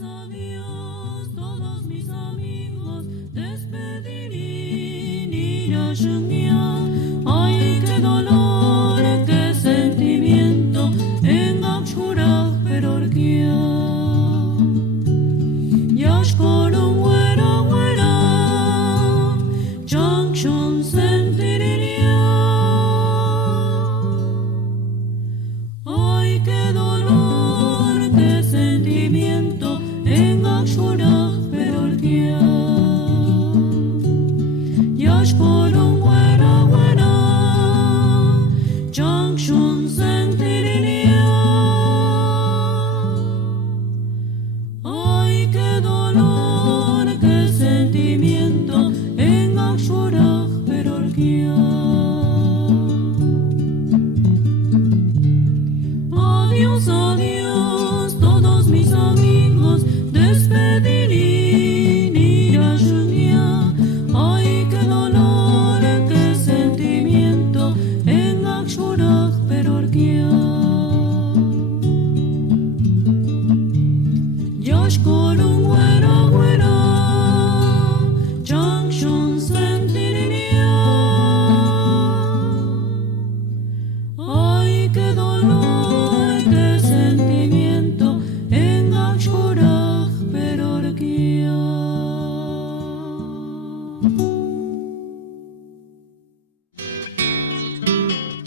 adiós, todos mis amigos despedirín y ya llovía. Ay, qué dolor, qué sentimiento en Gauchura, Perorquía. Yash korum wera wera, junction sentiría. Ay, qué dolor, qué sentimiento en Gauchura, Perorquía. Yash korum wera wera, junction sentiría. Ay, qué dolor, qué sentimiento en Gauchura, Perorquía. Adiós, adiós, todos mis amigos despedirín y ya lluvia. Ay, qué dolor, qué sentimiento en Gauchura, Perorquía. Yash korum wera wera, junction sentiría. Ay, qué dolor, qué sentimiento en Gauchura, Perorquía.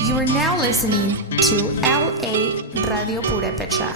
You are now listening to LA Radio Purepecha.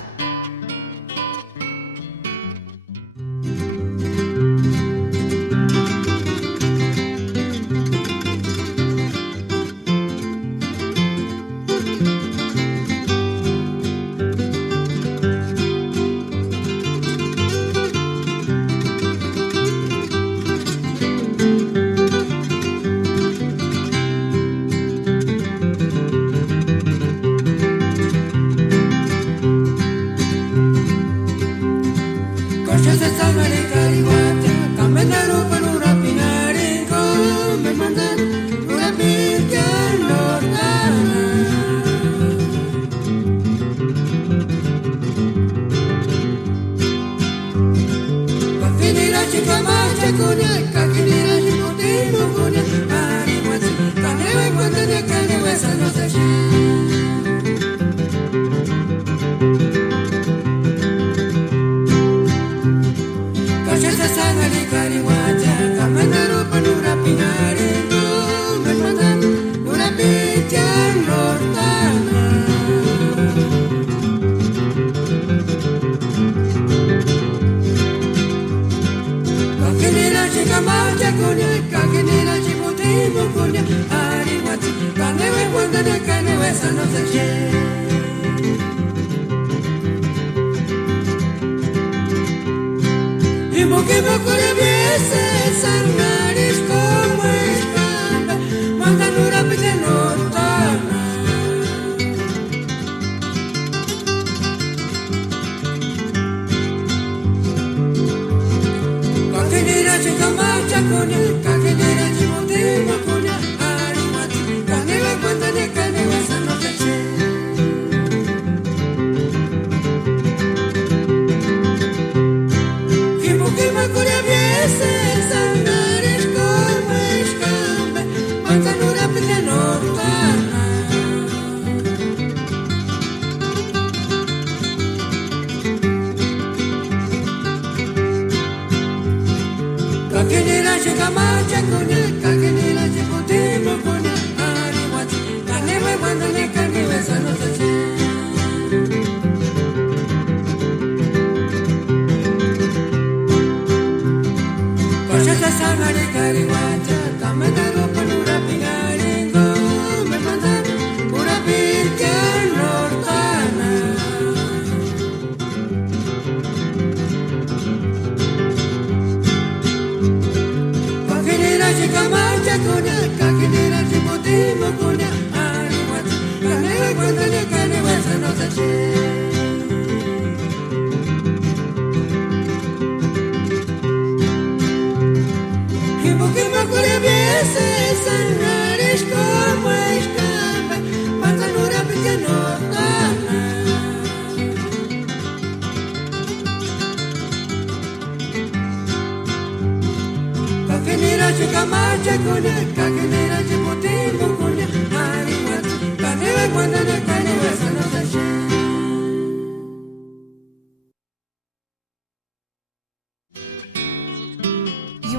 You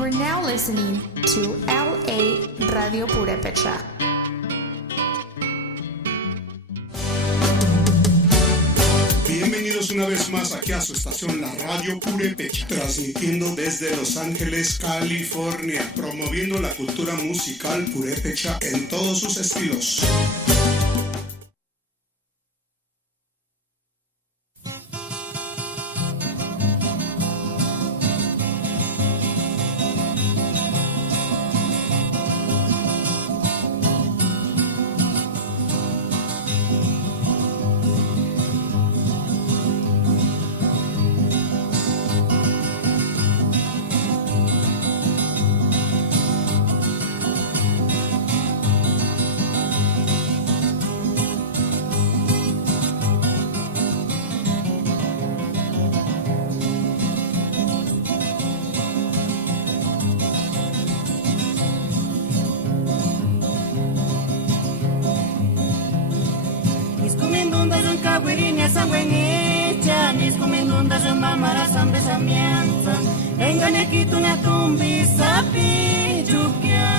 are now listening to LA Radio Purépecha. Bienvenidos una vez más aquí a su estación, la Radio Purépecha, transmitiendo desde Los Ángeles, California, promoviendo la cultura musical purépecha en todos sus estilos. Sangüeñecha, mis comendundas en mamara sambe samianza, vengan aquí tu na tumbi sapi chukia.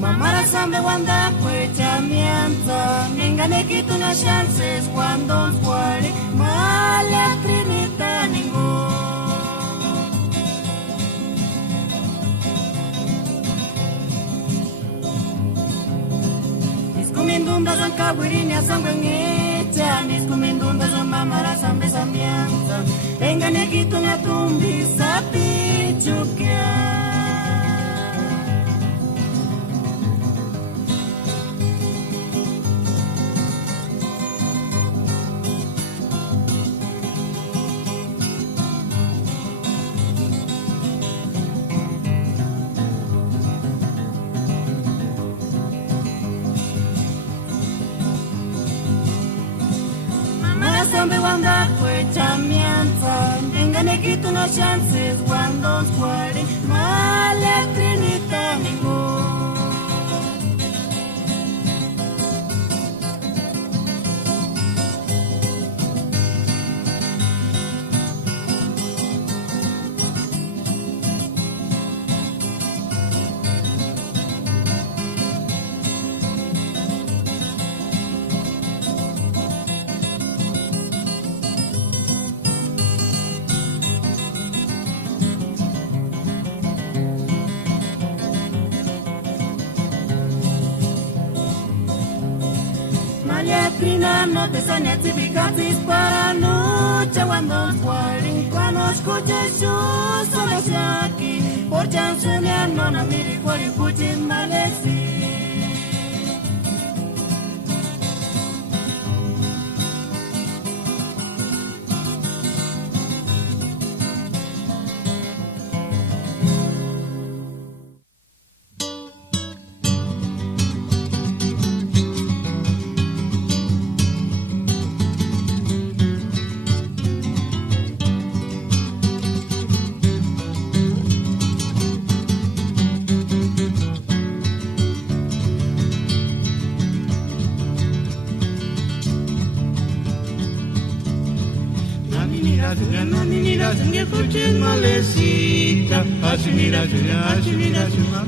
Mamara sambe wanda kwecha mianza, vengan aquí tu na chances cuando fuere mala trinita ningún. Comendundas en cabuirinia sangüeñecha, mis comendundas en mamara sambe samianza, vengan aquí tu na tumbi sapi chukia. Sambe wanda kwecha mianza, vengan aquí tu no chances cuando fuere mala trinita ningún. Trina no te sañas y picatis para noche cuando fueren cuando escuches yo solo aquí por chance me no na miri cual escuches malesi. Malecita, así mira,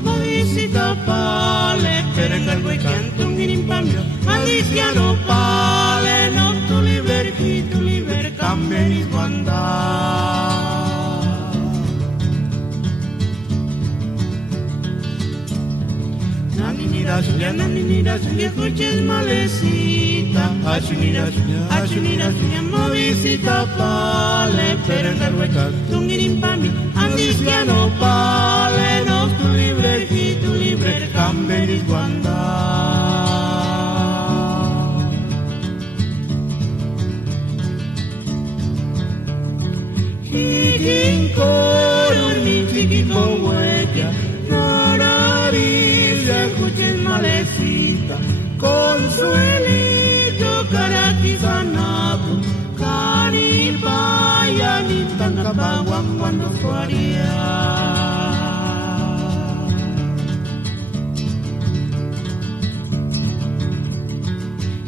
malicita pale, pero en el canto un inimpamio, malicia no pale, no tu liber, camberis guanda. Nani mira, escuches malecita, así mira, malicita pale, pero en el canto un inimpamio, malicia no pale, no tu liber, camberis guanda. Chiquito huella, maravilla, escuches malecita, Consuelito Karakizanapu, Kanipaya Nintangabawang cuando suaría.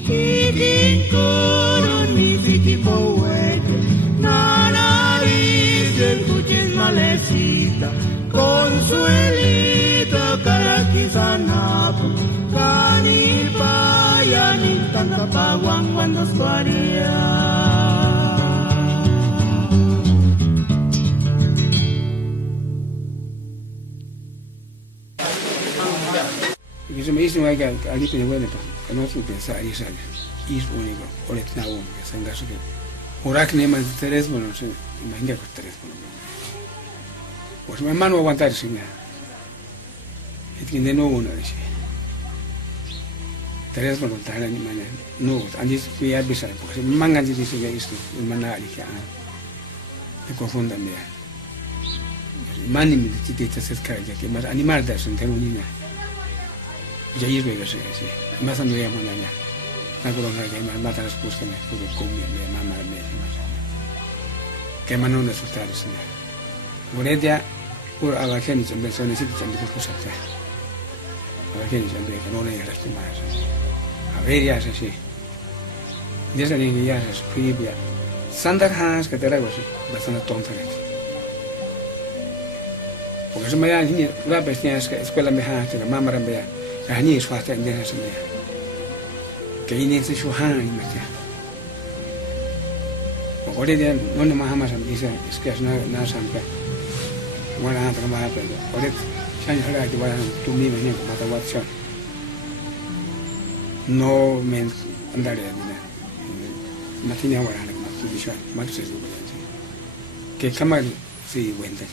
Hiding Kurun Misiki Poete, Nanaris del Cuchis Malecita, Consuelito Karakizanapu, Kanipaya Nintangabawang cuando suaría. Because me isn't like I live in a window, and also pensar y sale. Y es único, o le tiene uno, que se engaja que. Horak ne man tres bueno, se imagina con tres bueno. Pues mi hermano aguantar sin nada. Y tiene no uno, dice. Tres bueno, tal ni manera. No, antes fui a besar, porque mi manga dice que esto, el manari que me confundan bien. Mani me dice que se carga, que más animal de eso, en tengo niña. Ya es verdad, sí. Más ando ya mañana. No puedo hablar que más mata las cosas que me puedo comer, mi mamá me dice más. Que más no resulta eso. Por ella, por a la gente se empezó a decir que me gusta hacer. A la gente se empezó que no le era más. A ver ya es así. Desde que ya es previa. Santa Hans que te la hago así, bastante tonta. Porque se me da ni la bestia escuela me ha que mamá me vea. Ahí es fácil de hacer. Que viene se chuhan y me queda. Porque de no me más dice es que es nada sampai. Bueno, pero más pero. Porque ya no era que vaya tú mismo ni mata WhatsApp. No me andaré de. No tiene ahora nada más que dicho, más se lo que cámara sí cuenta.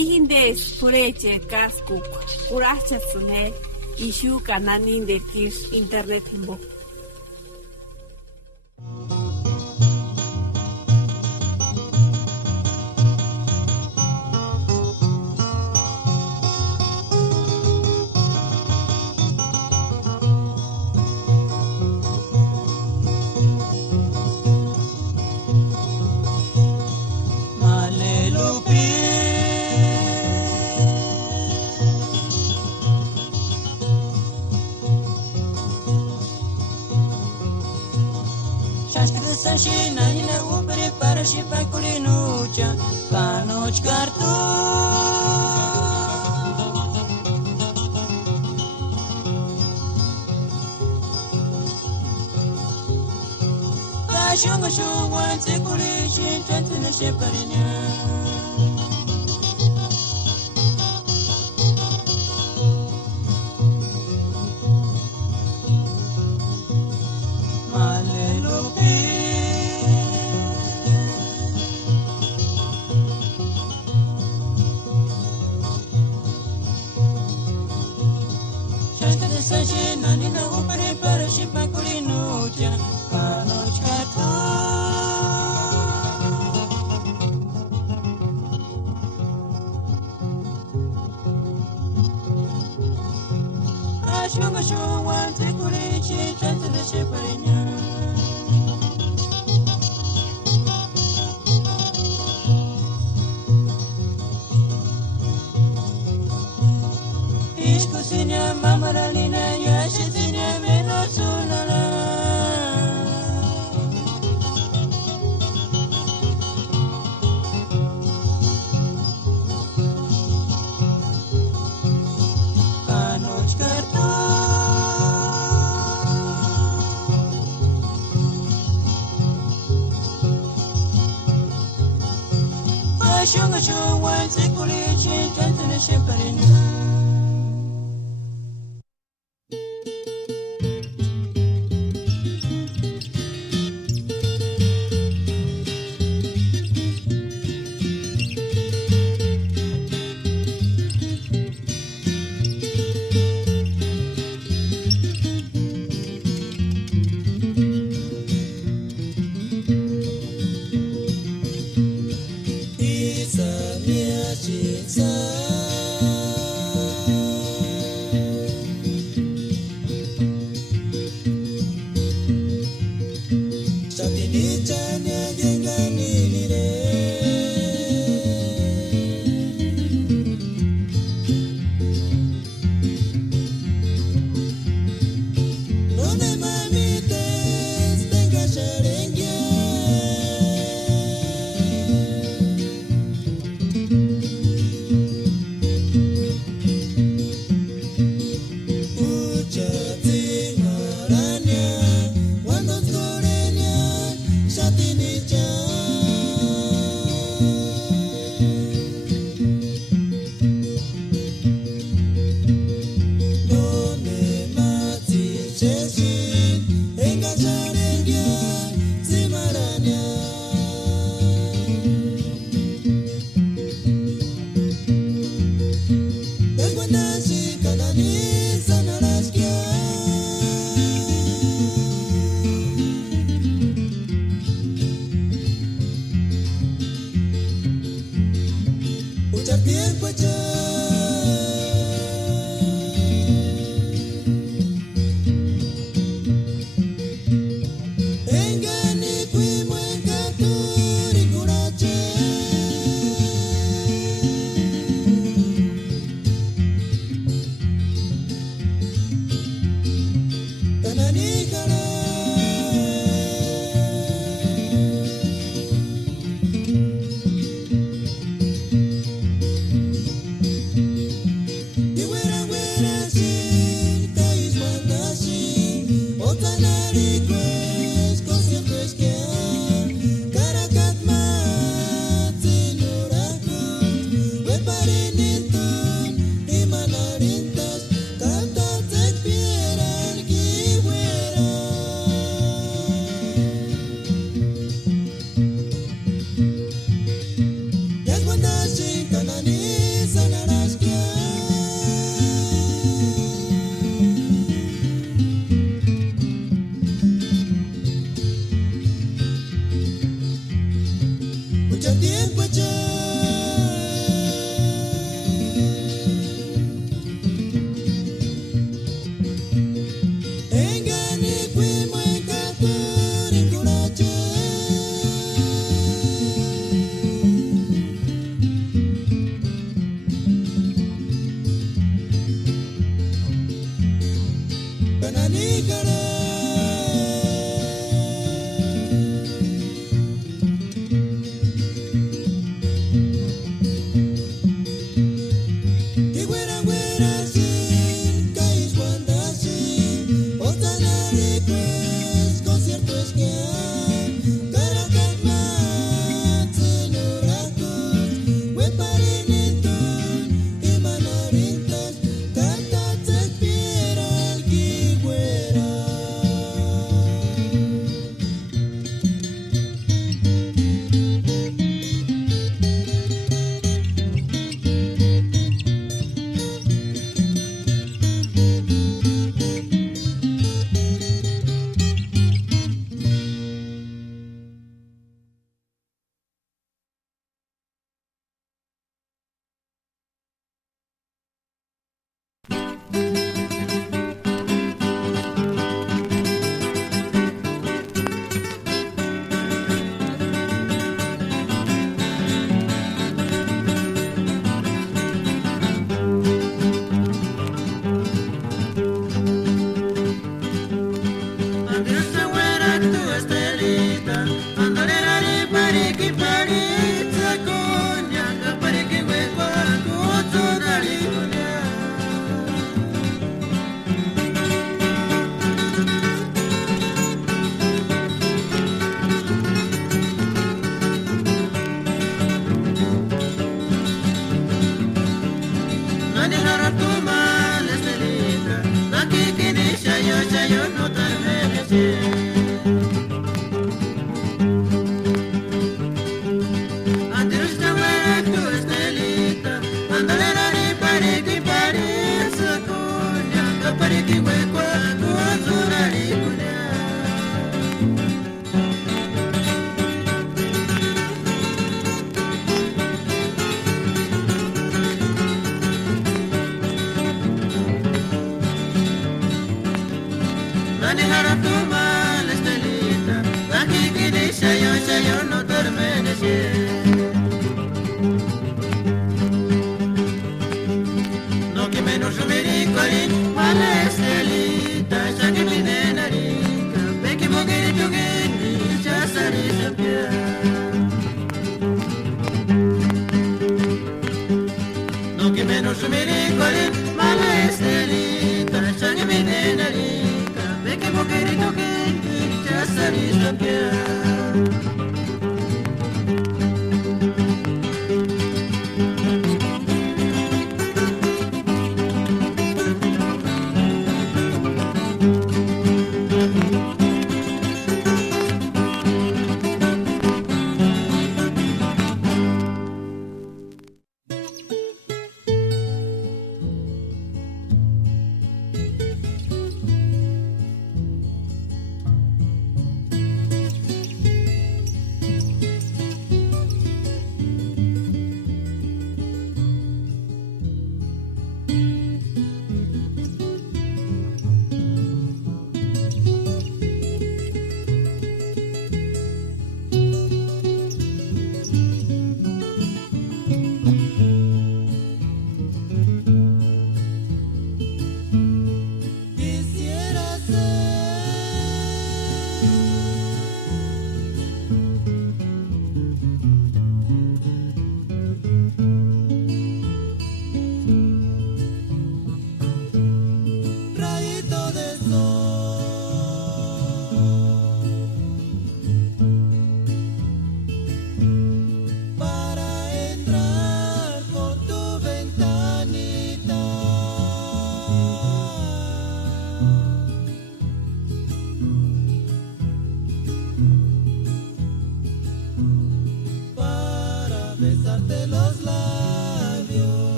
Ihindes pureche kaskuk kurachasune ishu kananin de tir internet himbo.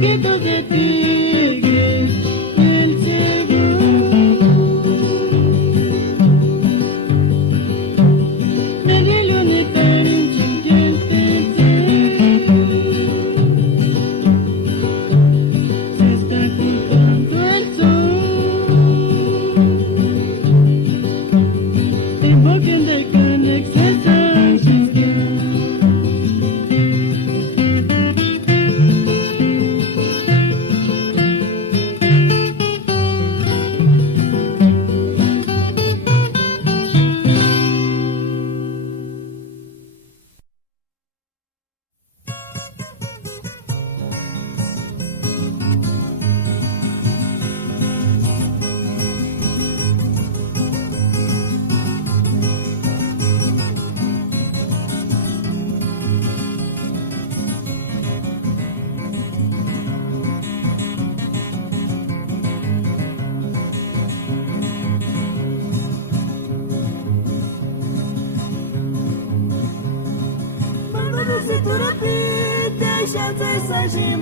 poquito de ti, el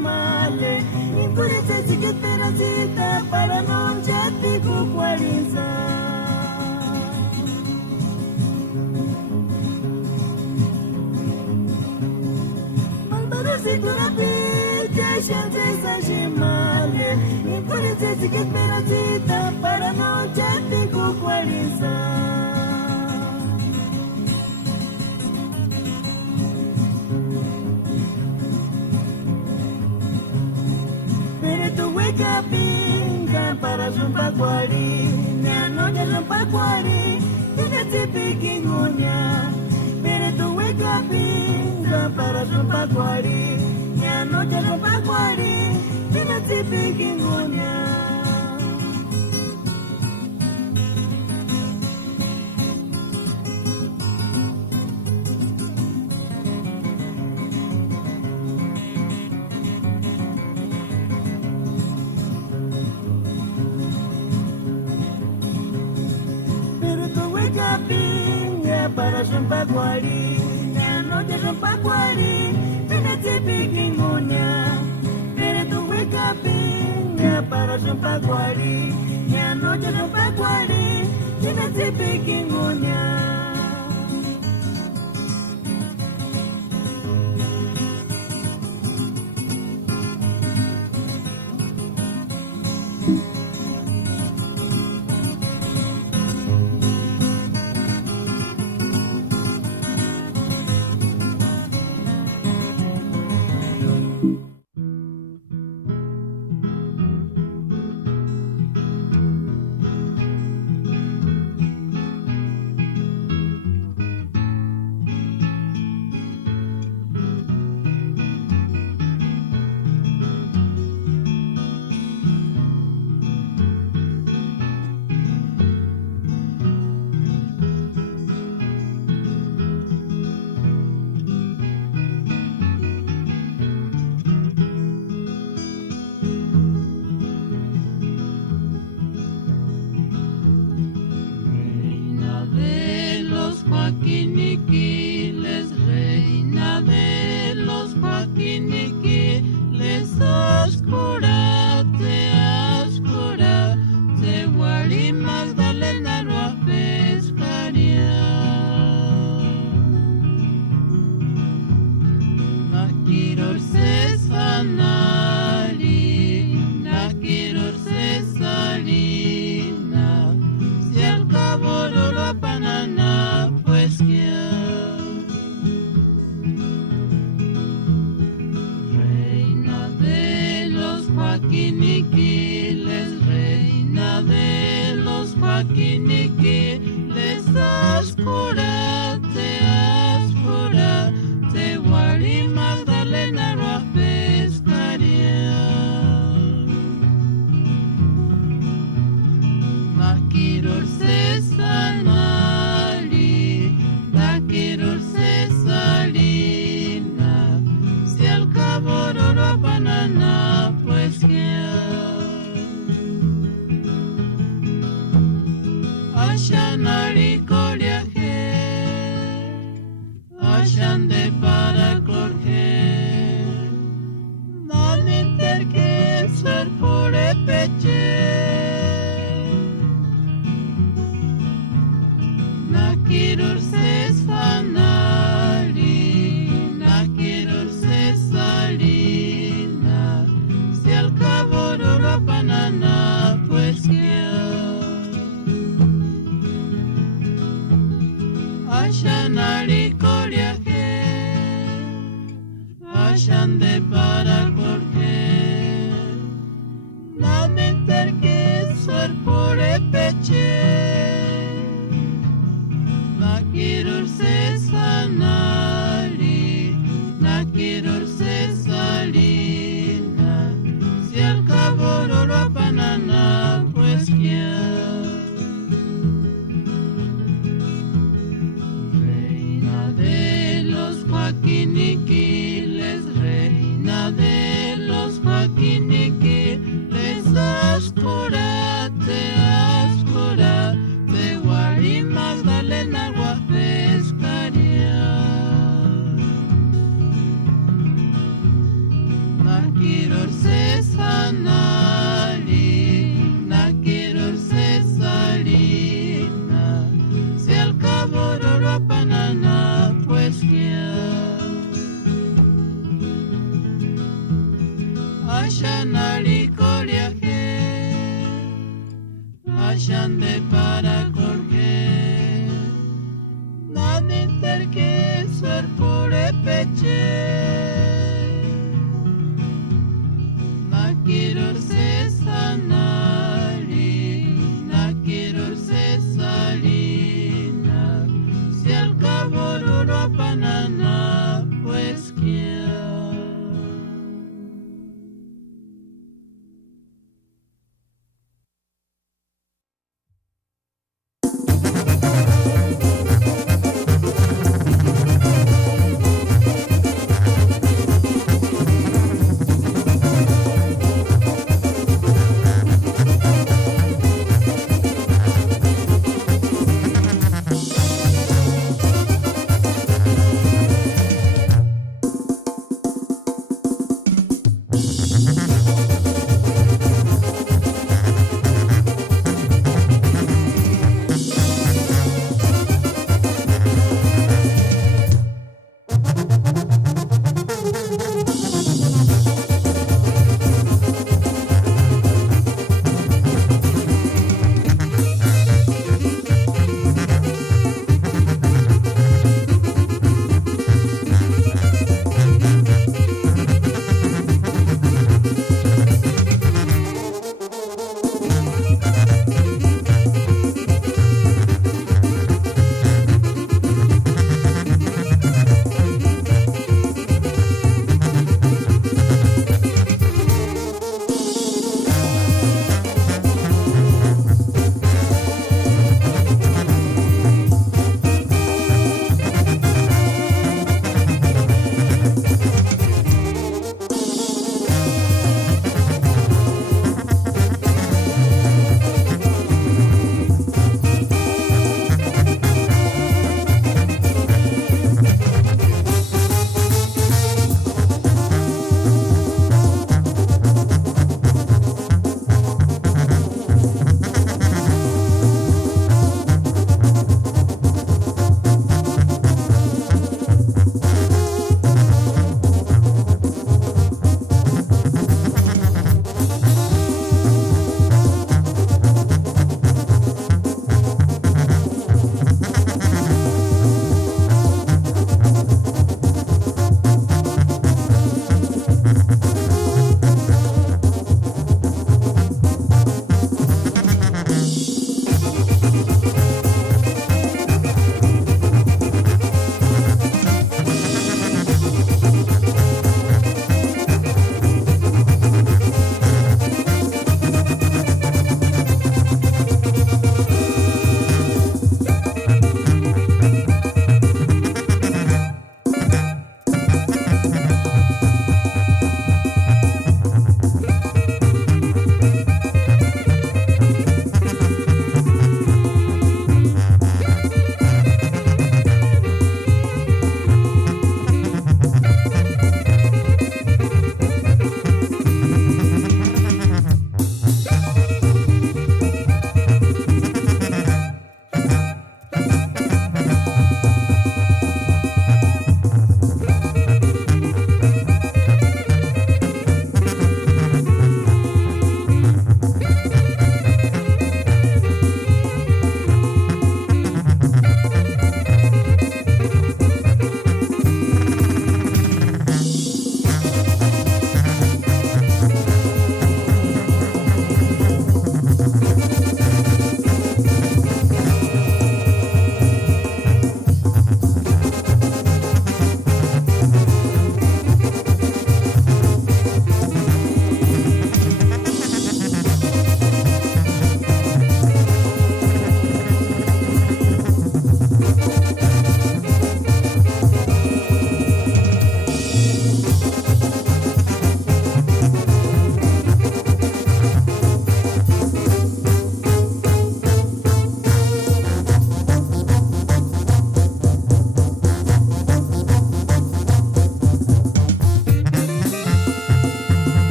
Male, impurezza che terazita para non jati kukwaliza. Malbarasi turapita shanzesa shimale, impurezza che terazita para non jati kukwaliza. Capinga para Jumpaguari, minha noite é Jumpaguari, fica de piquinha. Pere tu capinga para Jumpaguari, minha noite é Jumpaguari, fica de piquinha. Capinga para Jumpaguari, minha noite é Jumpaguari, fica de piquinha. Pere tu capinga para Jumpaguari, minha noite é Jumpaguari, fica de piquinha. Para Jorge, no me Ashande para porque Name terke sar pore peche Nakirur se sanali Nakirur se salina Si al cabo lo apanana pues quién Joaquiniquiles, reina de los Joaquiniquiles, ascurate, Guari Magdalena, Guapescaria. Nakiror se sanali, Nakiror se salina, si al cabo lo apanana, pues quién. Ashanali coliaje, Ashande para colque, Nadie terque ser pure peche, Nakirur se sanali, Nakirur se salina, si al cabo lo apanana, pues quién.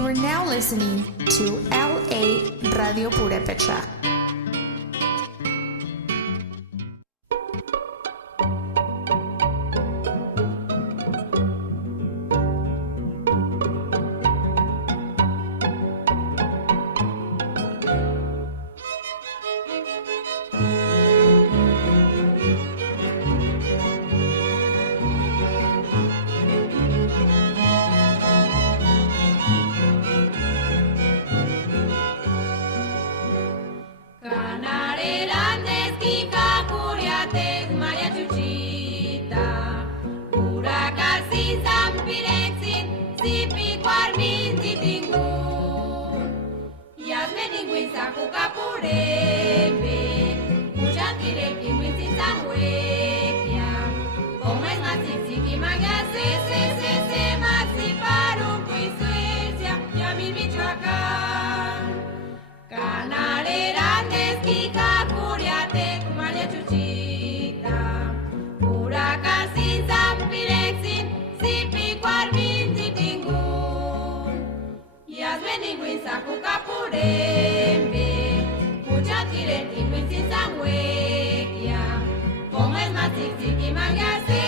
You are now listening to LA Radio Purepecha. Meningwinsa kukapurembe Kuchatire timwinsinsa ngwekia Como es más tiki manga se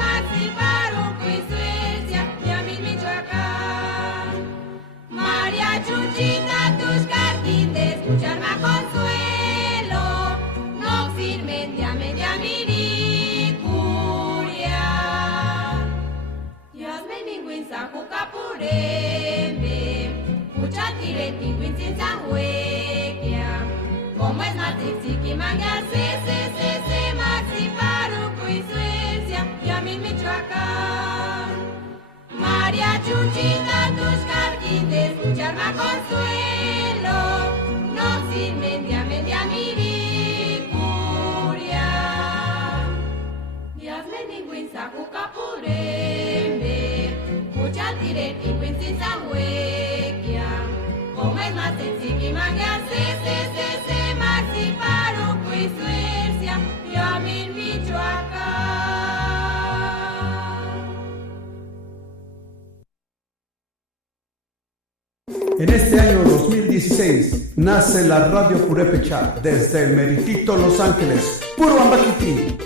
Maxi paro kuisuesia Ya mi Michoacán María Chuchita tus carquites Escuchar más consuelo No sirven de media miricuria Yas meningwinsa kukapurembe Kuchatire timwinsinsa ngwekia Como es más tiki manga se Maxi paro kuisuesia Ya mi Michoacán María Chuchita tus carquites Escuchar más consuelo No sirven de media miricuria Yas meningwinsa kukapurembe Kuchatire timwinsinsa ngwekia Como es más tiki manga se Maxi paro kuisuesia Ya mi Michoacán. En este año 2016 nace la Radio Purépecha desde el meritito Los Ángeles, puro Ambaquiti.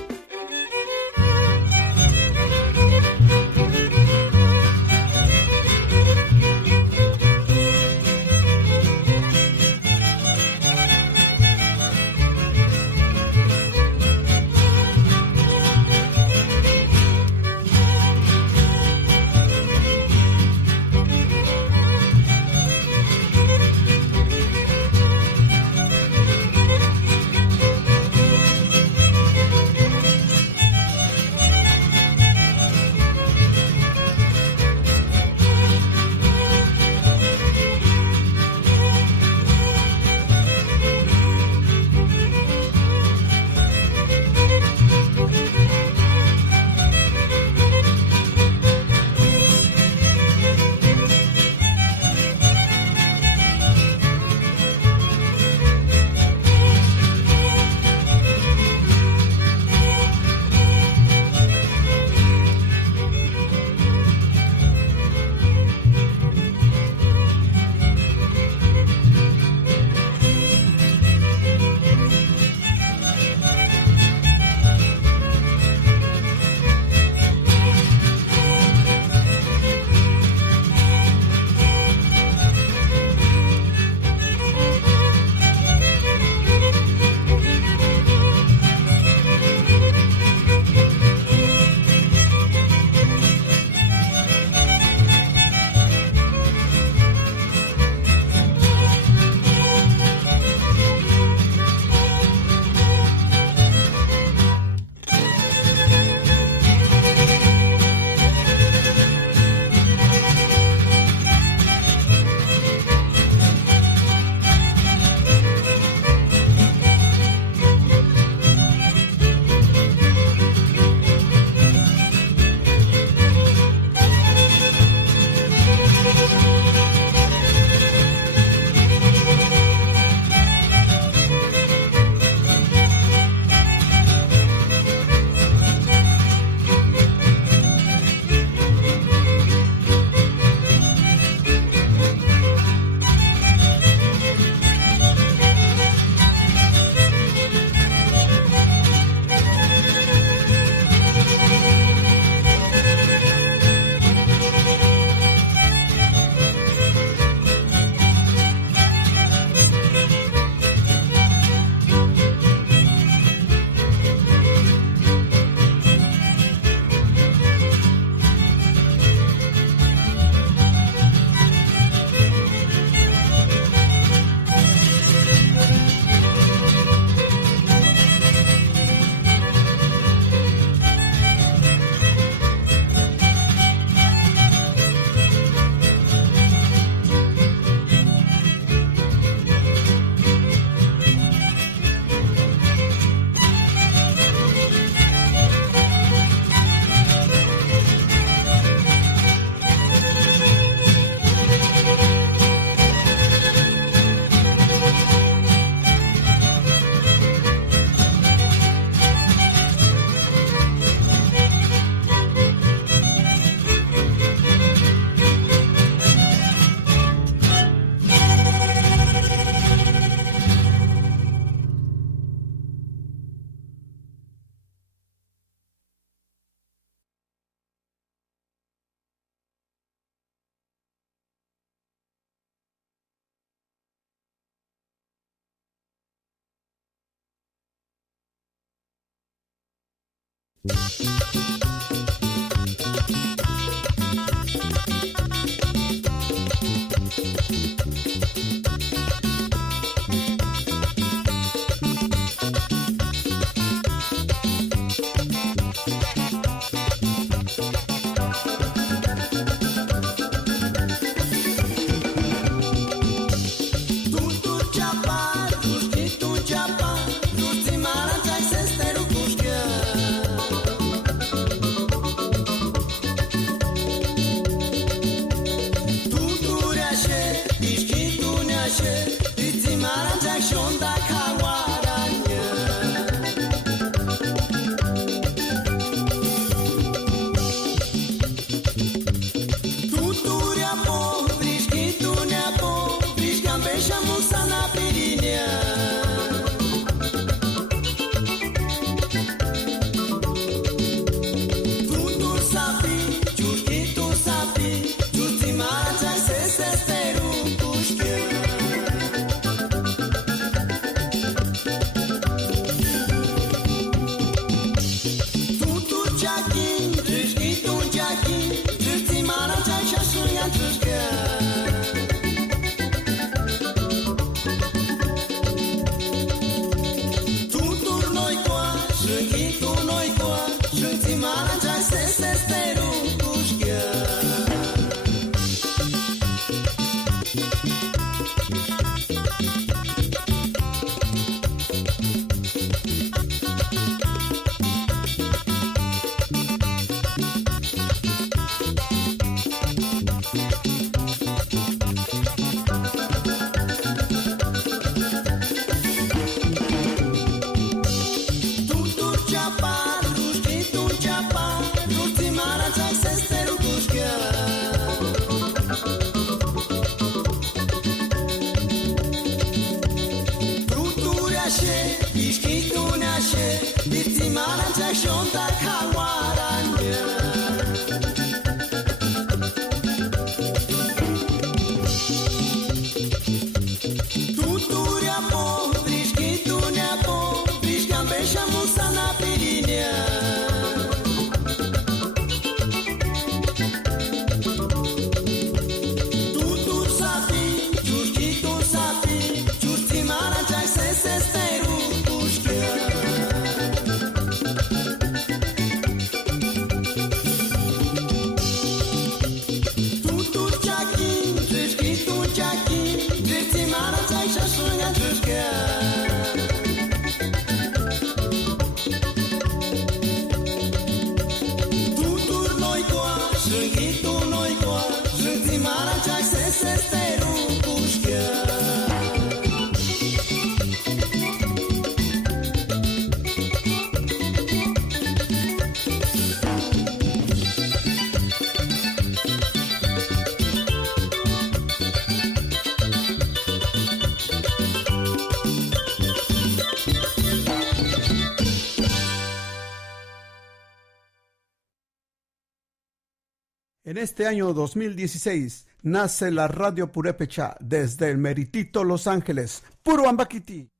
En este año 2016 nace la Radio Purépecha desde el meritito Los Ángeles. Puro Ambaquiti.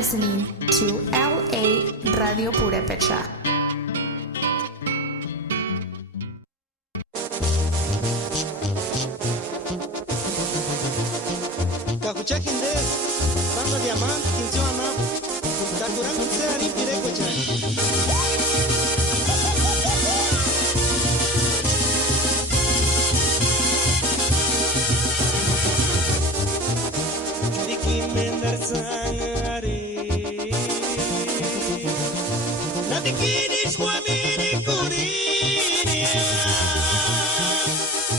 listening to LA Radio Purepecha. Kakuchakindes, Banda Diamante, Quinzona, Takuran Kutsari Pirekocha. Mendar sangare Nadikini squamini curinia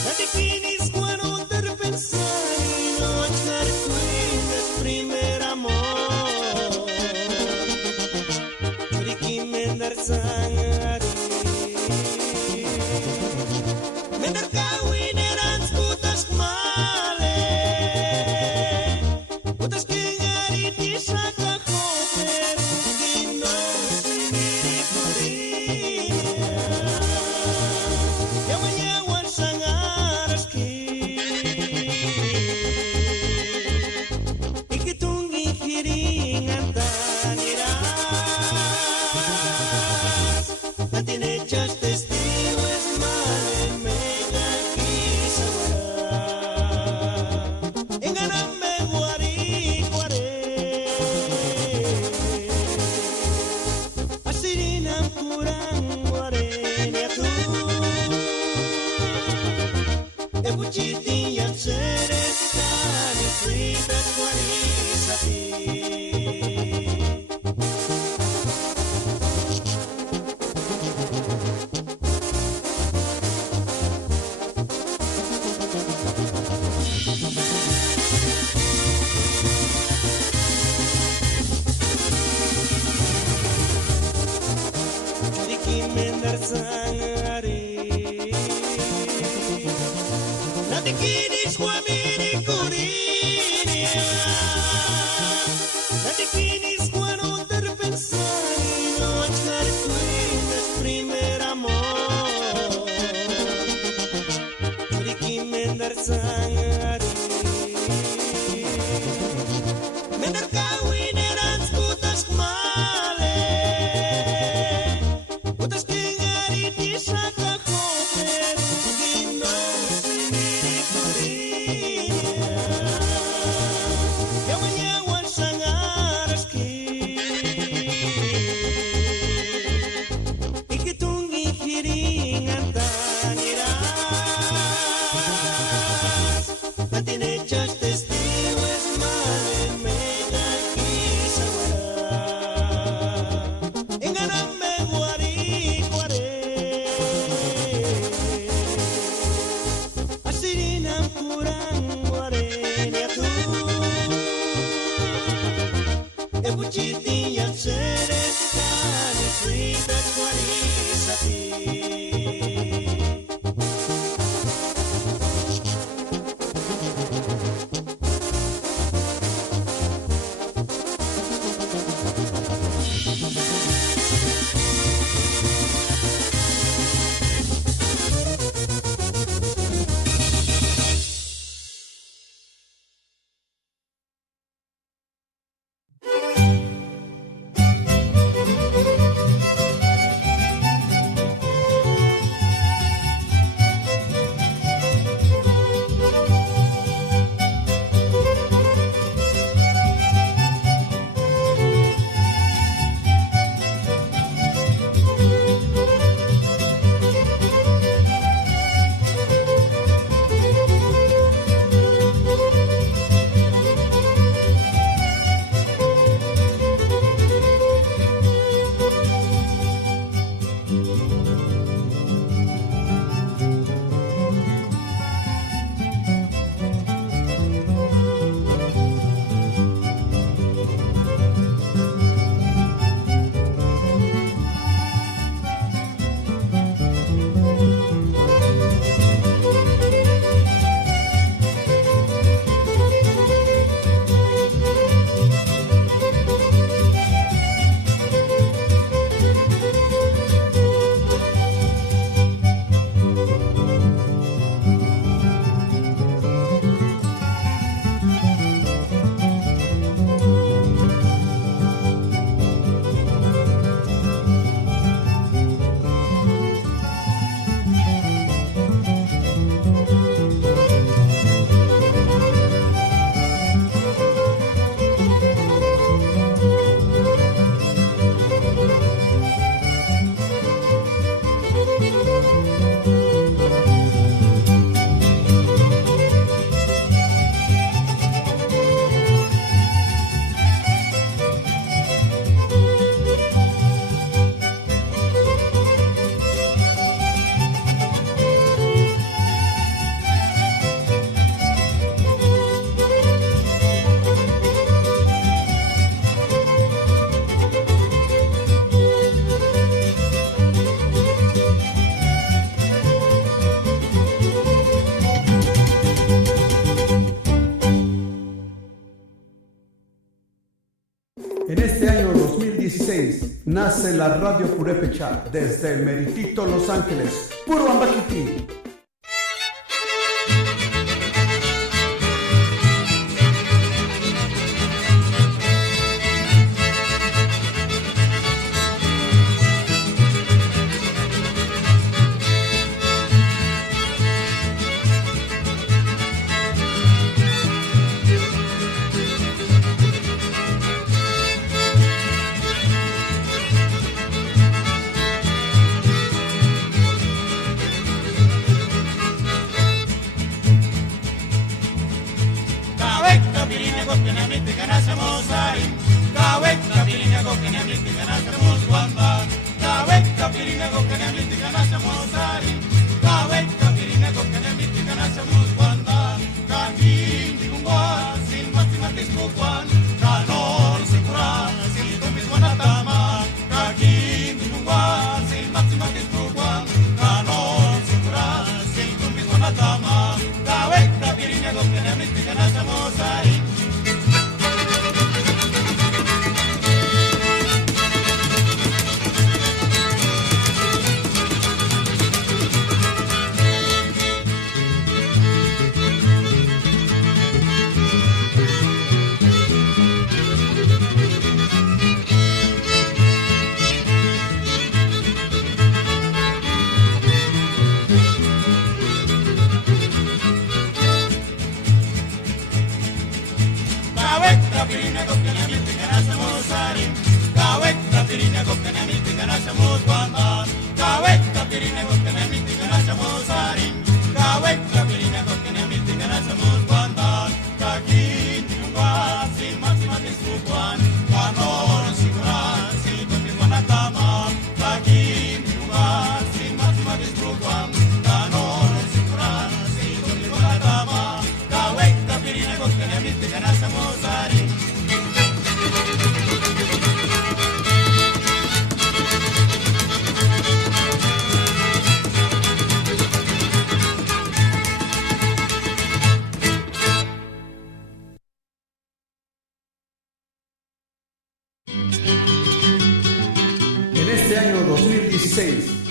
Nadikini squano ter pensare No echar cuides primer amor Nadiki mendar sangare Mendar kawin eran skutas male Utas kengari di saka koper Gino sendiri kurinia Yawan-yawan sangaras ki Ikitungi hiringan taniras Antinechas testigos male mega kisawara Enganame guari Asirinam kurang warenya tu Ebuciti yang sereskan Fritas warisati Mendar sangare Nadikini squamini curinia Nadikini squano ter pensare No echar cuides primer amor Nadiki mendar sangare Mendar kawin eran skutas male Utas kengari di saka koper Gino sendiri kurinia 2016 nace la Radio Purépecha desde el Meritito Los Ángeles, puro Ambaquiti.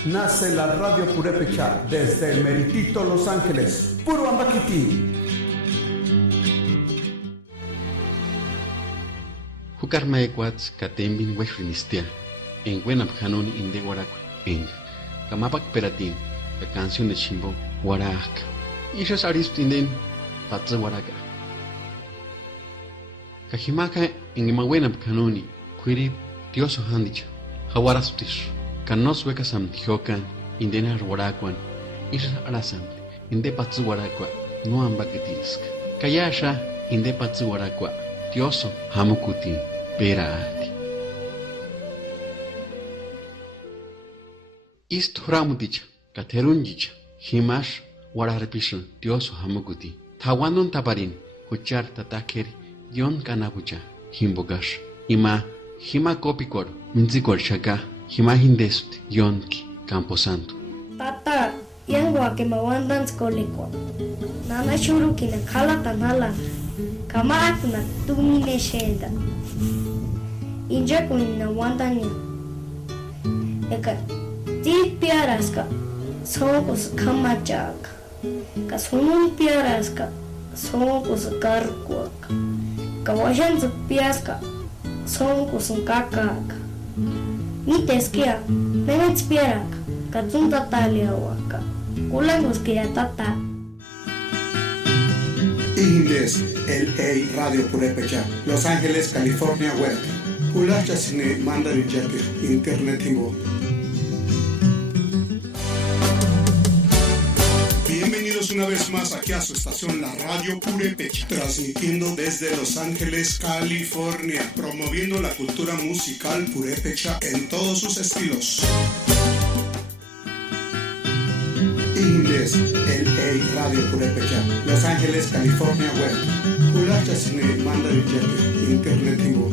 Nace la Radio Purépecha desde el Meritito Los Ángeles, puro Ambaquiti. Jukar Maekwats Katembin Wejrinistia, en Buenapjanun Inde Guaracu, en Kamapak Peratin, la canción de Chimbo, Guarac, y Ras Aristinden, Patze Guaraca. Kajimaka en Imabuenapjanuni, Quiri, Tioso Handicha, Hawarastis. Kanos wekasam tjokan indena arwarakuan isha arasam inde patsu warakua no ambaketisk kayasha inde patsu warakua tioso hamukuti peraati ist hramuticha katerunjicha himash wararpisha tioso hamukuti thawanun taparin huchar tatakeri yon kanabucha himbogash ima hima kopikor minzikor shaka Himahindest Yonki Camposanto. Tata, yangwa ke mawandan skoliko. Nana shuru kina khalata nala. Kamaak na tumine sheda. Inja kunina wandanya. Eka ti piaraska sokos kamachak. Ka sunun piaraska sokos karkuak. Ka washan piaska sokos kakak. Miteskia, menetspiarak, katzunta taliawaka, ulanguskia tata. Indes, LA Radio Purépecha, Los Ángeles, California Web. Pulacha Cine Mandarin Japir, Internet Timbo. Bienvenidos una vez más aquí a su estación La Radio Purépecha, transmitiendo desde Los Ángeles, California, promoviendo la cultura musical purépecha en todos sus estilos. Inglés, LA Radio Purépecha, Los Ángeles, California Web. Pulacha Cine Mandarin Japir, Internet Timbo.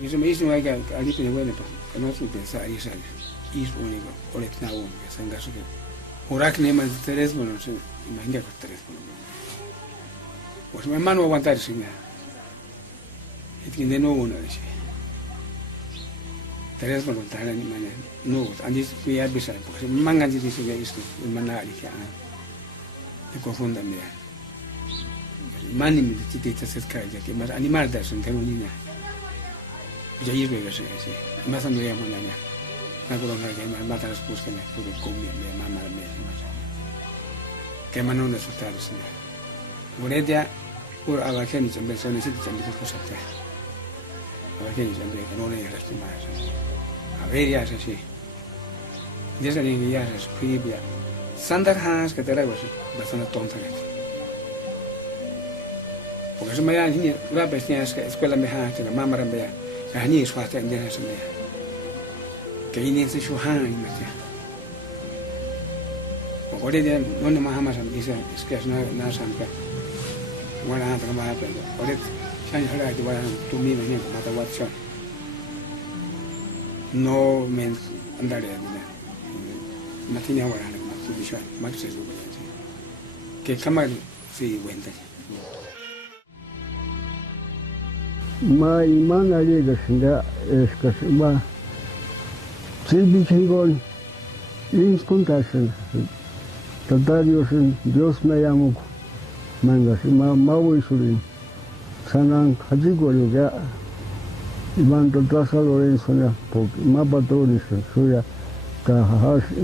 Y eso me dice que alguien tiene bueno, pues, no se pensar y sale. Y es único, o le tengo un gaso que Orakne más tres, bueno, se imagina que tres, pues mi hermano va a aguantar sin nada. de nuevo no es. Tres por contar ni mañana. No, antes fui a avisar porque mangan dice que esto el manari que me confundan mira. Mani me dice se escaja que más animal da son tengo niña. Ya iba a ser así. Más ando ya mañana. Na corona que me mata las cosas que me pude comer mi mamá me que mano no se está diciendo. Boredia por abajo ni se me son necesita también cosas que abajo ni se me que no le lastima. A ver ya es así. Desde que ya es escribía. Sandar Hans que te la así, bastante tonta. Porque se me da ni la bestia escuela me ha que la mamá me ha ni su hasta en esa me. Que ni se su han y me ya. Porque de no más más dice es que es na santa. Bueno, anda que más pero. Porque ya ni la de va tu mi me mata what no me andaré no tenía ahora más visual más se sube que cámara sí cuenta ma imana llega sinda es que va sí bichingol ins contasen totarios Dios me llamo mangas ma voy surin sanan hajigo ya Iban todas a Lorenzo ya, porque más patrones suya, que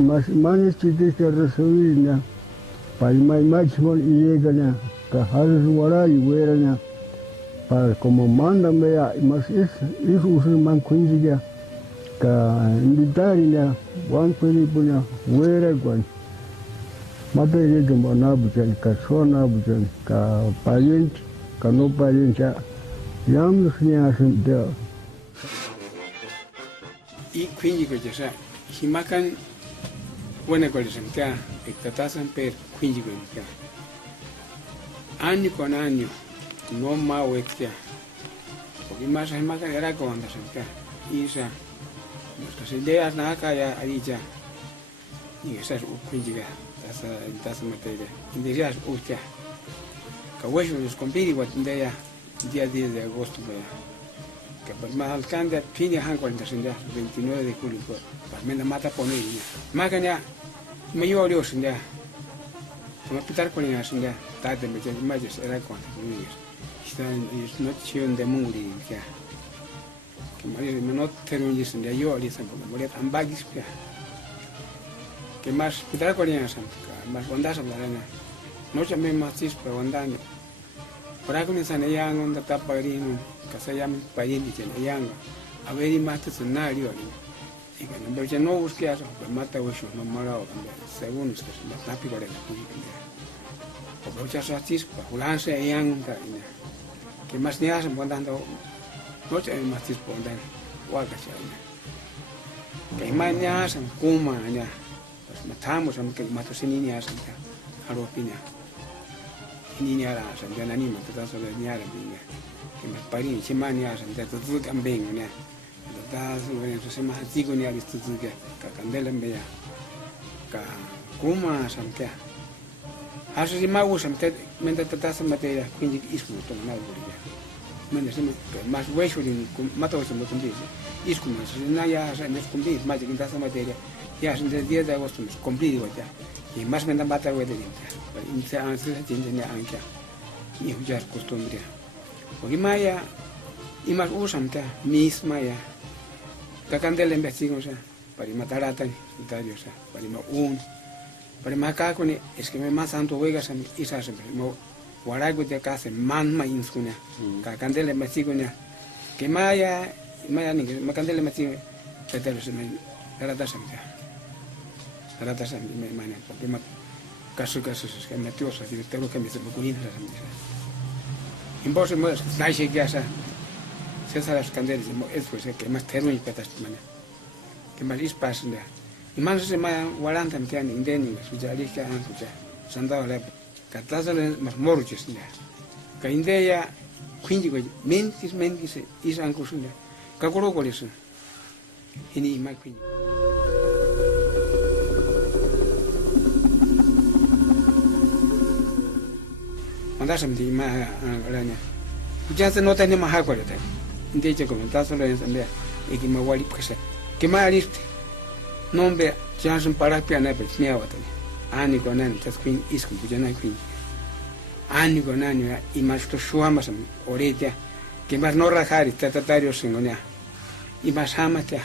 más chiquitos que recibir ya, para más máximo y llega ya, que haces guardar y fuera ya, para como mandan ya, más es uso man cuindi ya, que invitar ya, Juan Felipe ya, fuera Juan, más de que monabujan, que son abujan, que pariente, que no pariente ya, ya no se hacen de y quindi cosa himakan buena cosa que tatasan per quindi que año con año no más wexia porque más himakan era con anda que isa nuestras ideas na acá ya ahí y esas quindi que tasa materia indias usted que hueso los compiri what día 10 de agosto que pues más alcance tiene han 29 de julio pues me la mata poner más que ya me yo Dios ya como pitar con ella ya tarde me tiene más era con ellos es noche de muri ya que me no termino ya yo le san como le tan bagis que más pitar con ella más bondas la no se me más pero bondas por ahí comienzan a llegar donde está Parino, que se llama Parino y se llama a ver y más escenario. Y que no porque no busque eso, pues mata ocho, no mora o según es que se me está picando la pública. O porque eso así, pues Julanse y Anga, que más ni hacen bondando, no se más tispo bondando, huacas ya. Que más ni hacen kuma ya, pues matamos a que matos sin ni hacen ya, a lo opinión. Niña la san ya anima toda sola niña binga que me parí chimania san ya todo también ne toda bueno se más chico ni ha visto que candela en bella ka kuma san que hace si mago san te mente toda esa materia quindi ismo to na buria me se más hueso ni mato se me dice ismo se na ya se me cumplir más que esa materia ya es el 10 de agosto nos cumplir ya y más me dan bata de inse anse tiene ancha y ya es costumbre porque maya y más usan que misma ya que candela investigan o sea para matar a tan solitario sea para más acá con es que me más santo vegas y se hace mo guarago de casa man ma insuna que candela investigan ya que maya ni que candela investigan pero se me trata siempre trata siempre me maneja porque caso es que metió así te lo que me se me ocurrió en vos me da que ya se las candelas es pues que más termo y patas mana que más es pasando y más se me guardan me tienen indeni su ya le que han ya sandaba la catasa más morches ya que indea quindi mentis is anche su ya que coro con eso y ni más quindi mandas a mi ma araña ya se no tenemos agua de hecho comentaste lo en Zambia y que me wali pues que me ariste no ve chance para piano pues ni awatani ani gonan tas queen is con bujana queen ani gonan y más to shuamas oreta que más no rajar tratatario singonia y más amata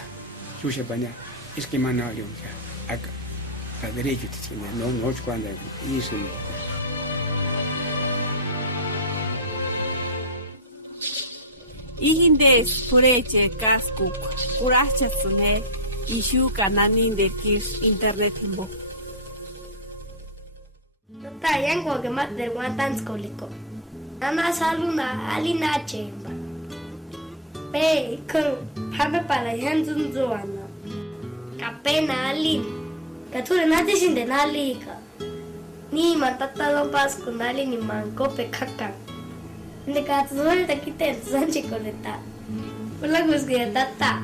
yusha banya es que manario acá a derecho no cuando y se Ihindes pureche kaskuk kurachasune ishu kananin de kirs internet himbo. Tata yango que más del guantan skoliko. Nana saluna alina chemba. Pe kuru habe para yanzun zuana. Kapena alin. Kature nati sinde nalika. Ni matata lo pas kunali ni mankope kaka. De cada suelta quite Sánchez Coleta. Por la tata.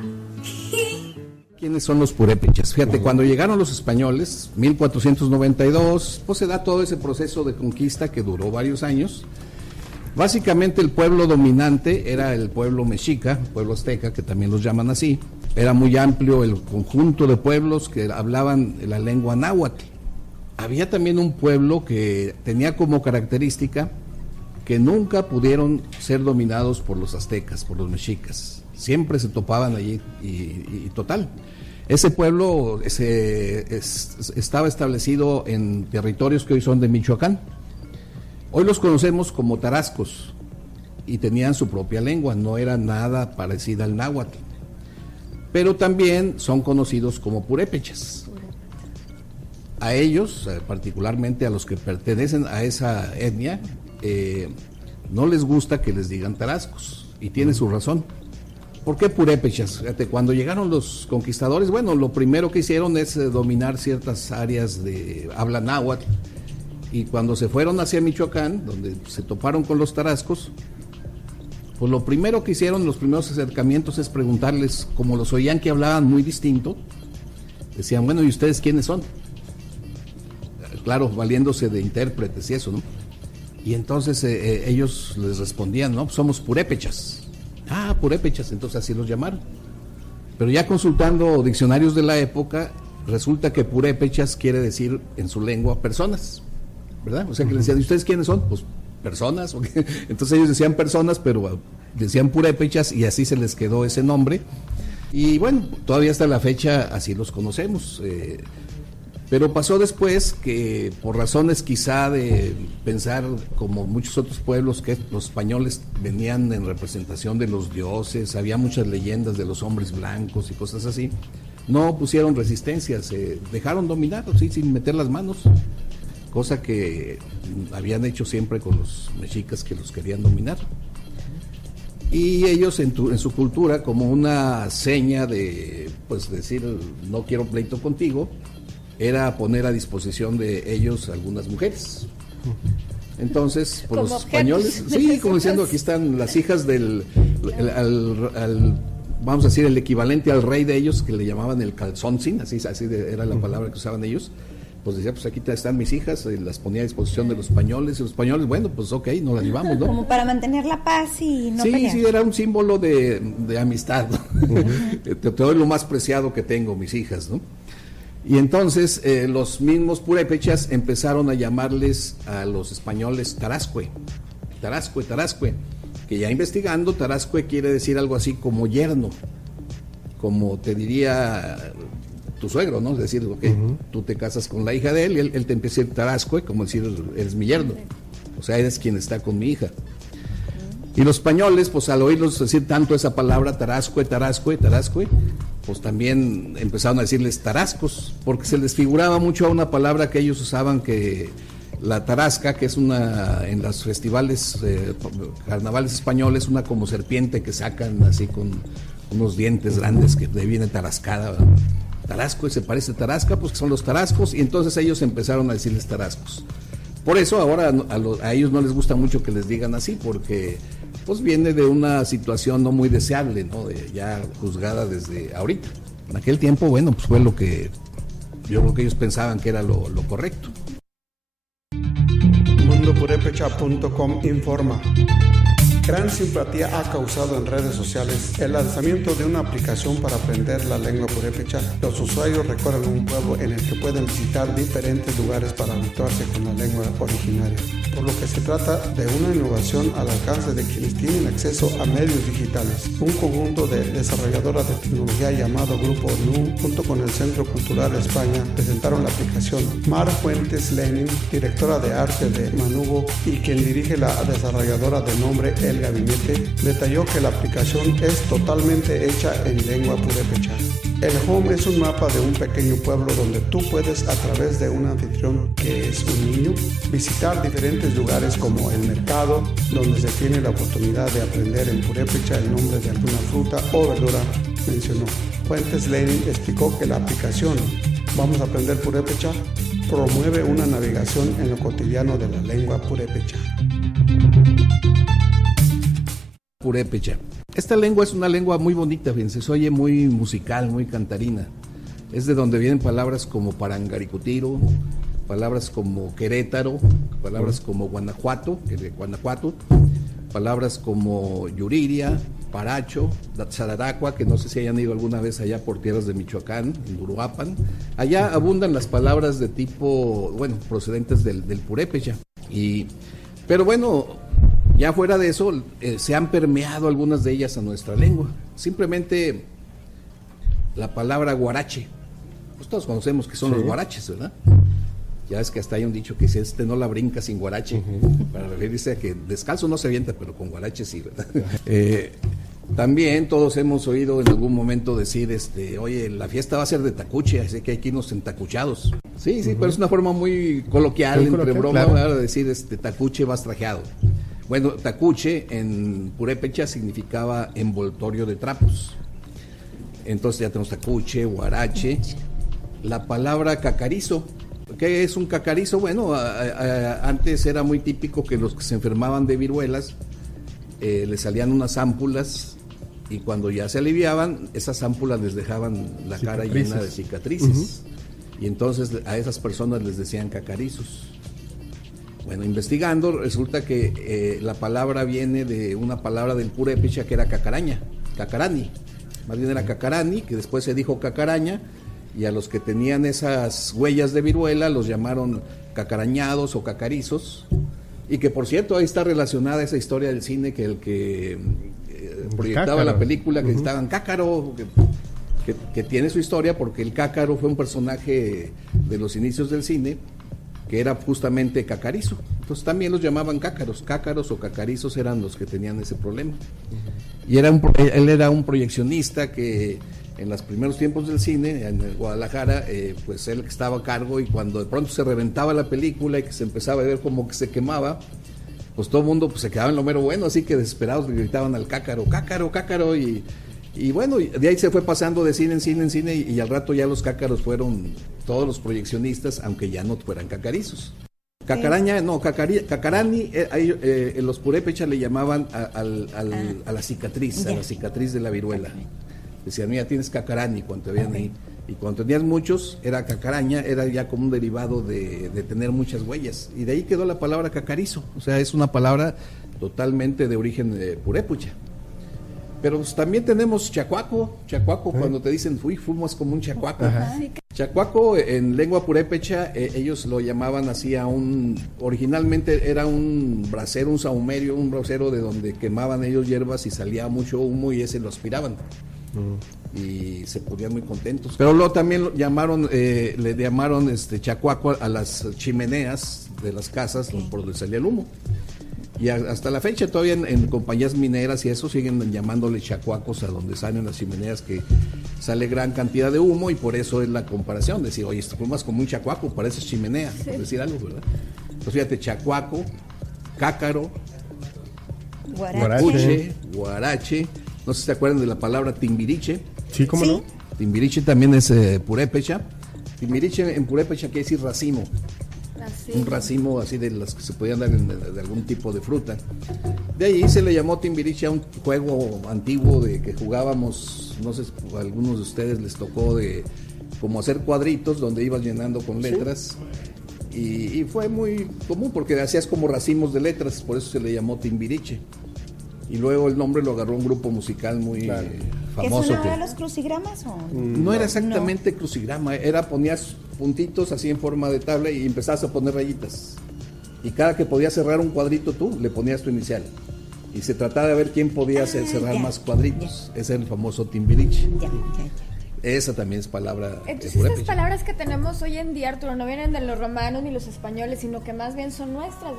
¿Quiénes son los purépechas? Fíjate, cuando llegaron los españoles, 1492, pues se da todo ese proceso de conquista que duró varios años. Básicamente el pueblo dominante era el pueblo mexica, pueblo azteca, que también los llaman así. Era muy amplio el conjunto de pueblos que hablaban la lengua náhuatl. Había también un pueblo que tenía como característica que nunca pudieron ser dominados por los aztecas, por los mexicas. Siempre se topaban allí y total. Ese pueblo estaba establecido en territorios que hoy son de Michoacán. Hoy los conocemos como tarascos y tenían su propia lengua, no era nada parecida al náhuatl. Pero también son conocidos como purépechas. A ellos, particularmente a los que pertenecen a esa etnia, no les gusta que les digan tarascos, y tiene su razón. ¿Por qué purépechas? Fíjate, cuando llegaron los conquistadores, bueno, lo primero que hicieron es dominar ciertas áreas de habla náhuatl, y cuando se fueron hacia Michoacán, donde se toparon con los tarascos, pues lo primero que hicieron, los primeros acercamientos, es preguntarles, como los oían que hablaban muy distinto, decían, bueno, ¿y ustedes quiénes son? Claro, valiéndose de intérpretes y eso, ¿no? Y entonces ellos les respondían, no, somos purépechas. Ah, purépechas, entonces así los llamaron. Pero ya consultando diccionarios de la época, resulta que purépechas quiere decir en su lengua personas, ¿verdad? O sea que les decían, ¿y ustedes quiénes son? Pues personas. ¿Okay? Entonces ellos decían personas, pero decían purépechas y así se les quedó ese nombre. Y bueno, todavía hasta la fecha así los conocemos. Pero pasó después que por razones quizá de pensar como muchos otros pueblos que los españoles venían en representación de los dioses, había muchas leyendas de los hombres blancos y cosas así, no pusieron resistencia, se dejaron dominar, ¿sí? Sin meter las manos, cosa que habían hecho siempre con los mexicas que los querían dominar. Y ellos en su cultura, como una seña de pues decir no quiero pleito contigo, era poner a disposición de ellos algunas mujeres. Entonces, pues los españoles, sí, como diciendo, aquí están las hijas del, vamos a decir, el equivalente al rey de ellos, que le llamaban el calzoncín, así era la palabra que usaban ellos. Pues decía, pues aquí están mis hijas, las ponía a disposición de los españoles, y los españoles, bueno, pues ok, nos las llevamos, ¿no? Como para mantener la paz y no pelear. Sí, era un símbolo de amistad, ¿no? Te doy lo más preciado que tengo, mis hijas, ¿no? Y entonces los mismos purépechas empezaron a llamarles a los españoles tarascue, que ya investigando, tarascue quiere decir algo así como yerno, como te diría tu suegro, ¿no? Es decir, okay, tú te casas con la hija de él y él te empieza a decir tarascue, como decir, eres mi yerno, o sea, eres quien está con mi hija. Y los españoles, pues al oírlos decir tanto esa palabra, tarascue, pues también empezaron a decirles tarascos, porque se les figuraba mucho a una palabra que ellos usaban, que la tarasca, que es una, en los festivales, carnavales españoles, una como serpiente que sacan así con unos dientes grandes que viene tarascada, ¿verdad? Tarasco, y se parece a tarasca, pues que son los tarascos, y entonces ellos empezaron a decirles tarascos. Por eso ahora a ellos no les gusta mucho que les digan así, porque pues viene de una situación no muy deseable, ¿no? Ya juzgada desde ahorita. En aquel tiempo, bueno, pues fue lo que yo creo que ellos pensaban que era lo correcto. Mundopurepecha.com informa. Gran simpatía ha causado en redes sociales el lanzamiento de una aplicación para aprender la lengua purépecha. Los usuarios recorren un pueblo en el que pueden visitar diferentes lugares para habituarse con la lengua originaria, por lo que se trata de una innovación al alcance de quienes tienen acceso a medios digitales. Un conjunto de desarrolladoras de tecnología llamado Grupo NU, junto con el Centro Cultural de España, presentaron la aplicación. Mar Fuentes Lenin, directora de arte de Manubo y quien dirige la desarrolladora de nombre El Gabinete, detalló que la aplicación es totalmente hecha en lengua purépecha. El Home es un mapa de un pequeño pueblo donde tú puedes, a través de un anfitrión que es un niño, visitar diferentes lugares como el mercado, donde se tiene la oportunidad de aprender en purépecha el nombre de alguna fruta o verdura, mencionó. Fuentes Lenin explicó que la aplicación Vamos a aprender purépecha promueve una navegación en lo cotidiano de la lengua purépecha. Purépecha. Esta lengua es una lengua muy bonita, fíjense, se oye muy musical, muy cantarina. Es de donde vienen palabras como Parangaricutiro, palabras como Querétaro, palabras como Guanajuato, palabras como Yuriria, Paracho, Tzararacua, que no sé si hayan ido alguna vez allá por tierras de Michoacán, en Uruapan. Allá abundan las palabras de tipo, procedentes del purépecha. Pero bueno, ya fuera de eso, se han permeado algunas de ellas a nuestra lengua. Simplemente la palabra guarache. Pues todos conocemos que son los guaraches, ¿verdad? Ya es que hasta hay un dicho que si no la brinca sin guarache, para referirse a que descalzo no se avienta, pero con guarache sí, ¿verdad? También todos hemos oído en algún momento decir, oye, la fiesta va a ser de tacuche, así que hay que irnos entacuchados. Sí, pero es una forma muy coloquial, entre broma, claro, de decir, tacuche vas trajeado. Bueno, tacuche en purépecha significaba envoltorio de trapos. Entonces ya tenemos tacuche, guarache. La palabra cacarizo. ¿Qué es un cacarizo? Bueno, antes era muy típico que los que se enfermaban de viruelas les salían unas ámpulas y cuando ya se aliviaban, esas ámpulas les dejaban la cara llena de cicatrices. Y entonces a esas personas les decían cacarizos. Bueno, investigando, resulta que la palabra viene de una palabra del purépecha que era cacarani. Más bien era cacarani, que después se dijo cacaraña, y a los que tenían esas huellas de viruela los llamaron cacarañados o cacarizos, y que por cierto ahí está relacionada esa historia del cine, que el que proyectaba la película, que estaban cácaro, que tiene su historia porque el cácaro fue un personaje de los inicios del cine que era justamente cacarizo, entonces también los llamaban cácaros o cacarizos eran los que tenían ese problema. Y él era un proyeccionista que en los primeros tiempos del cine, en Guadalajara, pues él estaba a cargo, y cuando de pronto se reventaba la película y que se empezaba a ver como que se quemaba, pues todo el mundo pues, se quedaba en lo mero bueno, así que desesperados le gritaban al cácaro, y bueno, de ahí se fue pasando de cine en cine, y al rato ya los cácaros fueron todos los proyeccionistas, aunque ya no fueran cacarizos. Cacaraña, no, cacarani, los purépechas le llamaban a la cicatriz, a la cicatriz de la viruela. Decían, mira, tienes cacarani cuando te veían ahí. Y cuando tenías muchos, era cacaraña, era ya como un derivado de tener muchas huellas. Y de ahí quedó la palabra cacarizo. O sea, es una palabra totalmente de origen purépecha. Pero pues, también tenemos chacuaco, cuando te dicen, fumas como un chacuaco. Chacuaco en lengua purépecha, ellos lo llamaban así originalmente era un brasero, un sahumerio, un brasero de donde quemaban ellos hierbas y salía mucho humo y ese lo aspiraban. Y se ponían muy contentos. Pero luego también le llamaron chacuaco a las chimeneas de las casas por donde salía el humo. Y hasta la fecha todavía en compañías mineras y eso siguen llamándole chacuacos a donde salen las chimeneas, que sale gran cantidad de humo, y por eso es la comparación, decir, oye, esto fumas como un chacuaco, pareces chimenea, por decir algo, ¿verdad? Entonces fíjate, chacuaco, cácaro, guarache, no sé si se acuerdan de la palabra timbiriche. Sí, ¿cómo no? Timbiriche también es purépecha. Timbiriche en purépecha quiere decir racimo. Un racimo así de las que se podían dar de algún tipo de fruta. De ahí se le llamó timbiriche a un juego antiguo de que jugábamos, no sé, a algunos de ustedes les tocó de como hacer cuadritos donde ibas llenando con letras. Y fue muy común porque hacías como racimos de letras, por eso se le llamó timbiriche. y luego el nombre lo agarró un grupo musical muy famoso. ¿Es una de los crucigramas o...? No era exactamente crucigrama, ponías puntitos así en forma de tabla y empezabas a poner rayitas. Y cada que podías cerrar un cuadrito tú, le ponías tu inicial. Y se trataba de ver quién podía cerrar más cuadritos. Ese es el famoso Timbiriche. Esa también es palabra. Entonces estas palabras que tenemos hoy en día, Arturo, no vienen de los romanos ni los españoles, sino que más bien son nuestras,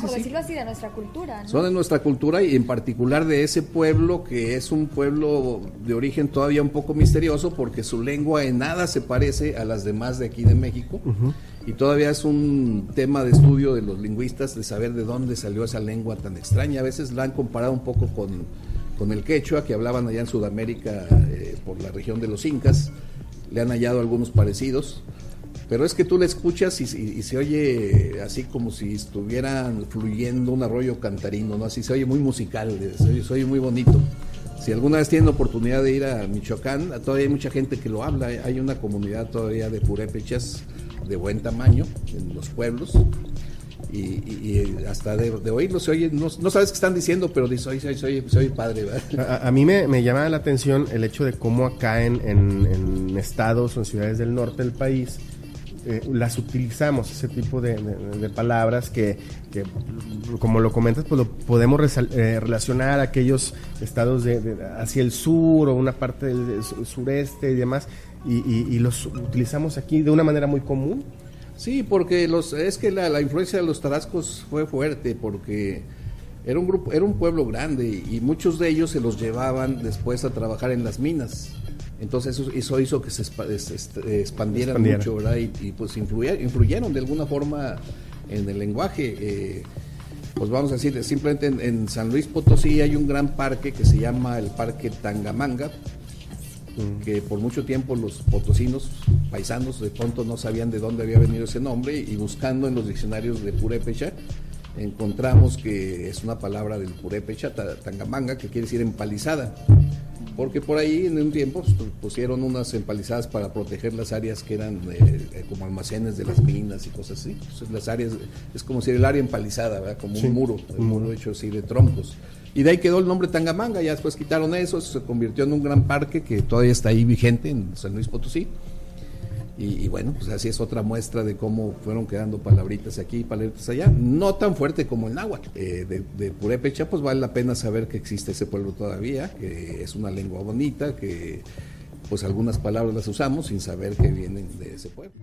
por decirlo así, de nuestra cultura, ¿no? Son de nuestra cultura y en particular de ese pueblo, que es un pueblo de origen todavía un poco misterioso, porque su lengua en nada se parece a las demás de aquí de México. Y todavía es un tema de estudio de los lingüistas, de saber de dónde salió esa lengua tan extraña. A veces la han comparado un poco con el quechua, que hablaban allá en Sudamérica, por la región de los incas. Le han hallado algunos parecidos, pero es que tú la escuchas y se oye así como si estuvieran fluyendo un arroyo cantarino, ¿no? Así se oye muy musical, se oye muy bonito. Si alguna vez tienen oportunidad de ir a Michoacán, todavía hay mucha gente que lo habla. Hay una comunidad todavía de purépechas de buen tamaño en los pueblos, y hasta de oírlo se oye, no sabes qué están diciendo, pero dice, soy padre, ¿verdad? A mí me llama la atención el hecho de cómo acá en estados o en ciudades del norte del país las utilizamos, ese tipo de palabras que como lo comentas, pues lo podemos relacionar a aquellos estados hacia el sur o una parte del sureste y demás, y los utilizamos aquí de una manera muy común. Sí, porque es que la influencia de los tarascos fue fuerte, porque era un pueblo grande y muchos de ellos se los llevaban después a trabajar en las minas. Entonces eso hizo que se expandieran mucho, ¿verdad? Y pues influyeron de alguna forma en el lenguaje. Pues vamos a decir, simplemente en San Luis Potosí hay un gran parque que se llama el Parque Tangamanga, que por mucho tiempo los potosinos, paisanos, de pronto no sabían de dónde había venido ese nombre, y buscando en los diccionarios de purépecha encontramos que es una palabra del purépecha, Tangamanga, que quiere decir empalizada, porque por ahí en un tiempo pusieron unas empalizadas para proteger las áreas que eran como almacenes de las minas y cosas así. Entonces las áreas, es como si el área empalizada, ¿verdad? Como un muro hecho así de troncos. Y de ahí quedó el nombre Tangamanga. Ya después quitaron eso se convirtió en un gran parque que todavía está ahí vigente en San Luis Potosí. Y bueno, pues así es otra muestra de cómo fueron quedando palabritas aquí y palabritas allá, no tan fuerte como el náhuatl. De purépecha, pues vale la pena saber que existe ese pueblo todavía, que es una lengua bonita, que pues algunas palabras las usamos sin saber que vienen de ese pueblo.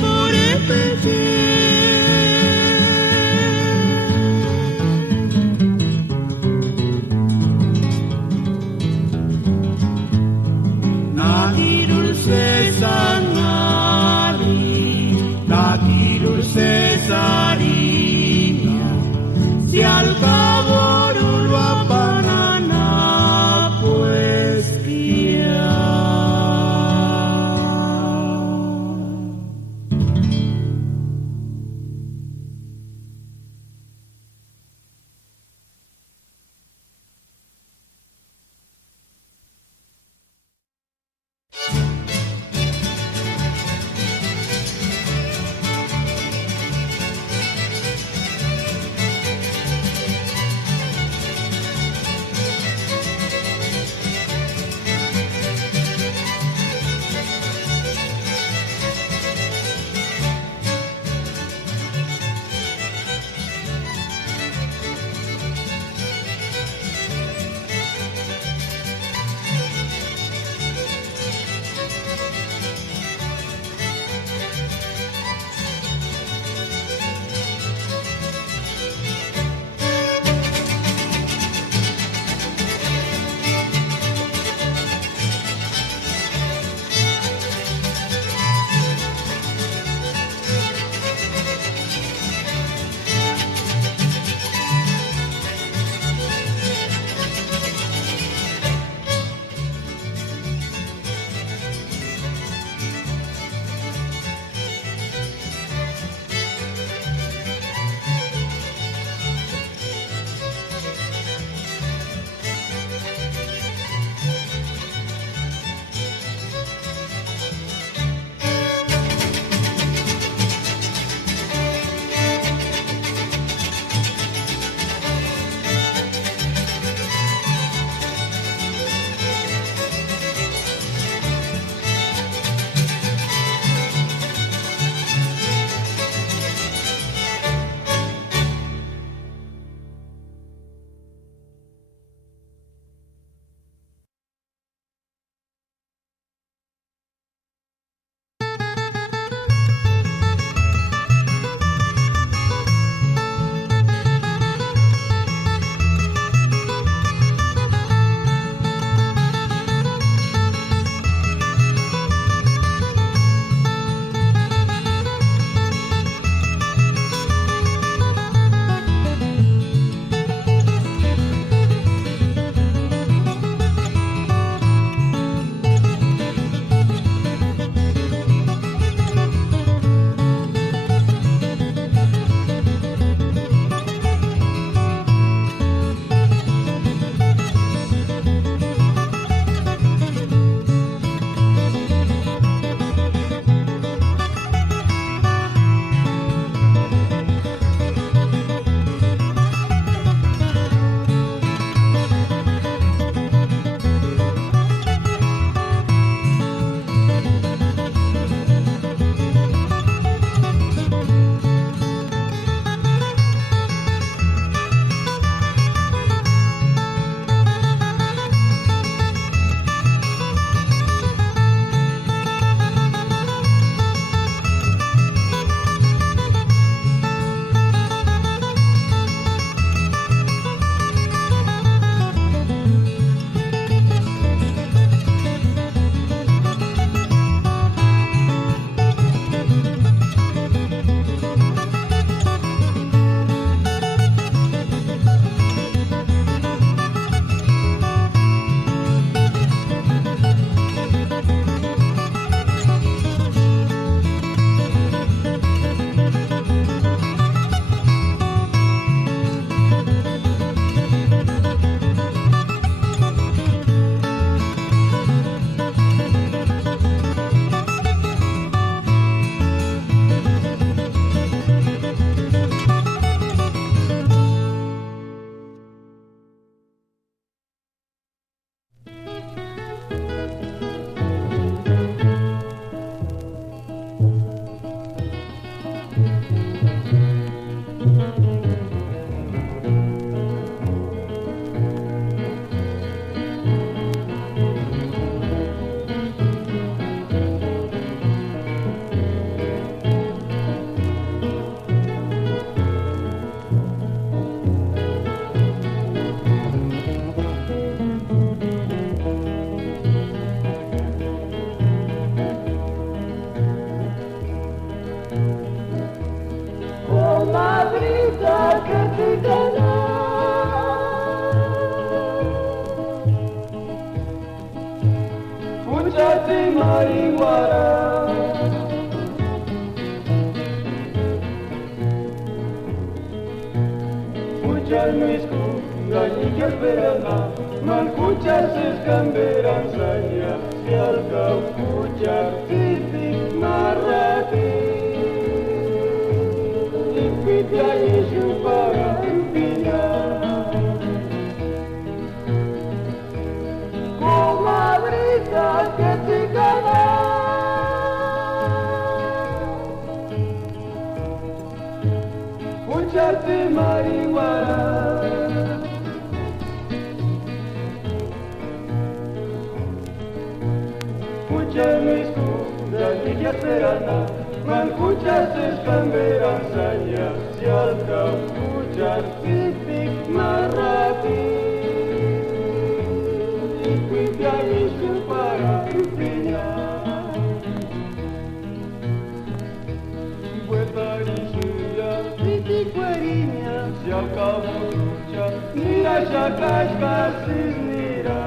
Por marihuana. Escuchar mis curas y que esperan, man escuchas esperanza ya, si alca escuchar titik marati, y pide a Jesús para empinar. Comadrita que te gana, escucharte marihuana. Escuchar mis curas y que esperan, man escuchas esperanza ya, si alca escuchar titik marati. Para empeñar, vuelta y suya, titicueriña, se acabó lucha, mira ya casi mira.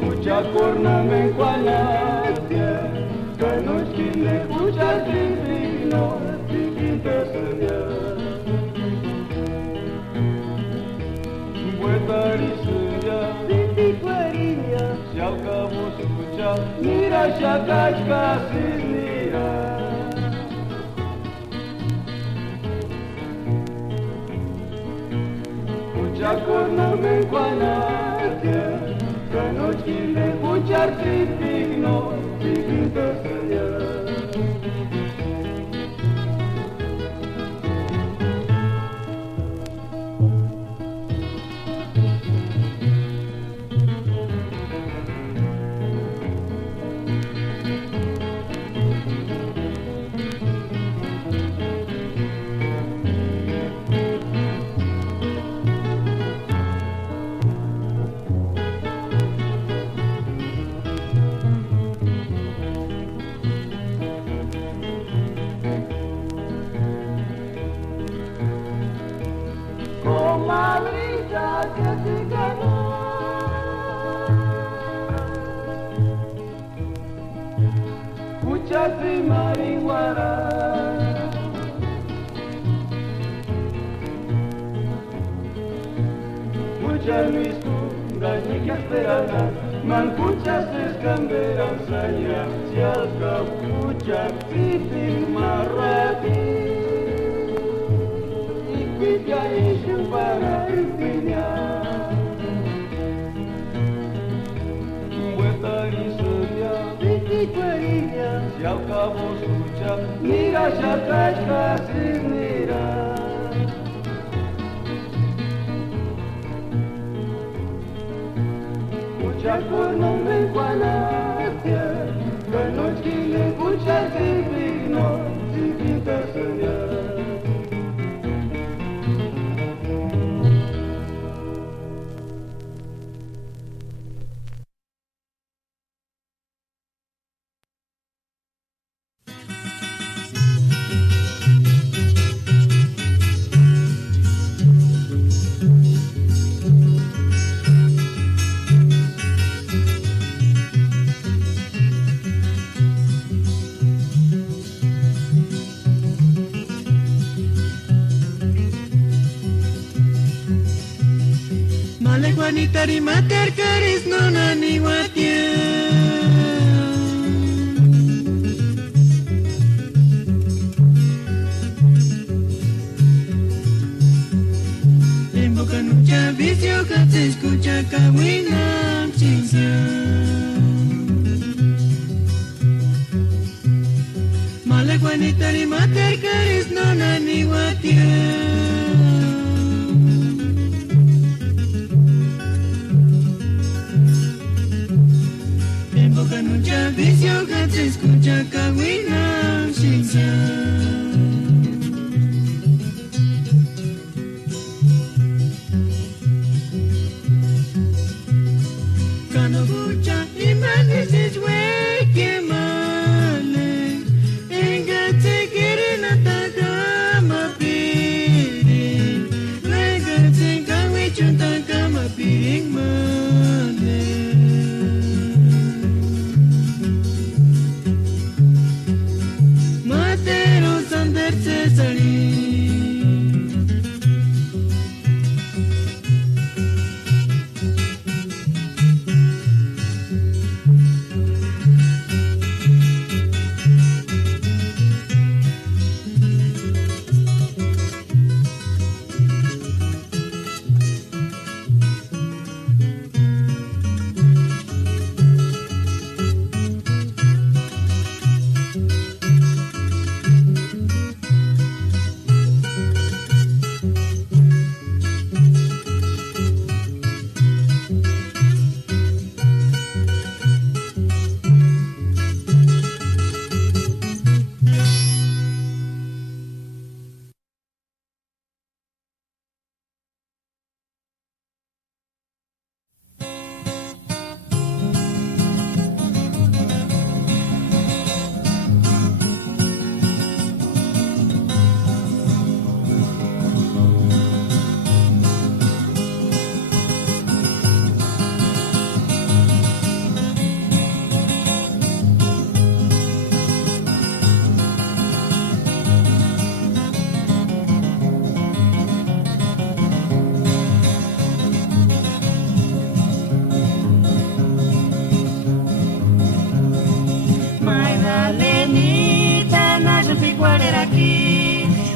Mucha corna me encuanatia, que no es quien le escucha el divino, tiquita señal. Se acabó escuchar, mira ya casi mira. Escucha corna me encuanatia, que no quiere escuchar digno, digno señal. Comadrita que te ganó, escuchaste marihuana. Escucha mis curas y que esperan, man escuchas esperanza ya, si alca escucha titik marati. Pide a Jesús para empeñar, vuelta y suya, titicueriña, se acabó escuchar, mira ya casi mira. Escucha corno me encuanatia, que no es quien le escucha el divino, tiquita señal. Juanita ri mater caris non aniwatia. En boca nucha vicio que se escucha kawina chinsa. Mala Juanita ri mater caris non aniwatia. Mucha vicio que se escucha kawina shinsa. Kano bucha imagisis weke male, enga te quiere nataka mapiri, rega te kawi chunta kama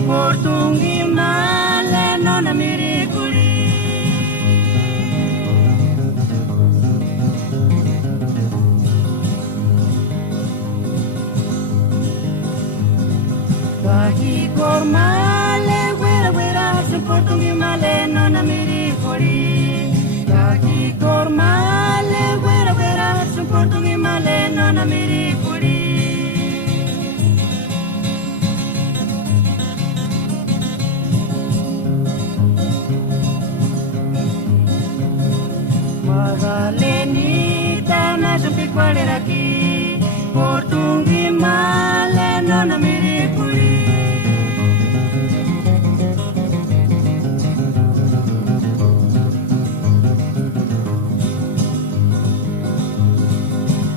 portungi male nona mirikuri Kaki kormale wera wera su portungi male nona mirikuri Kaki kormale wera wera su portungi male nona mirikuri Magalenita na jupi kwalera ki portungi male nona mirikuri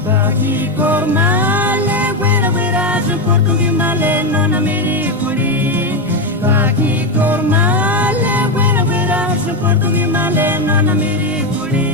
Kaki kormale wera wera su portungi male nona mirikuri Kaki kormale wera wera su portungi male nona mirikuri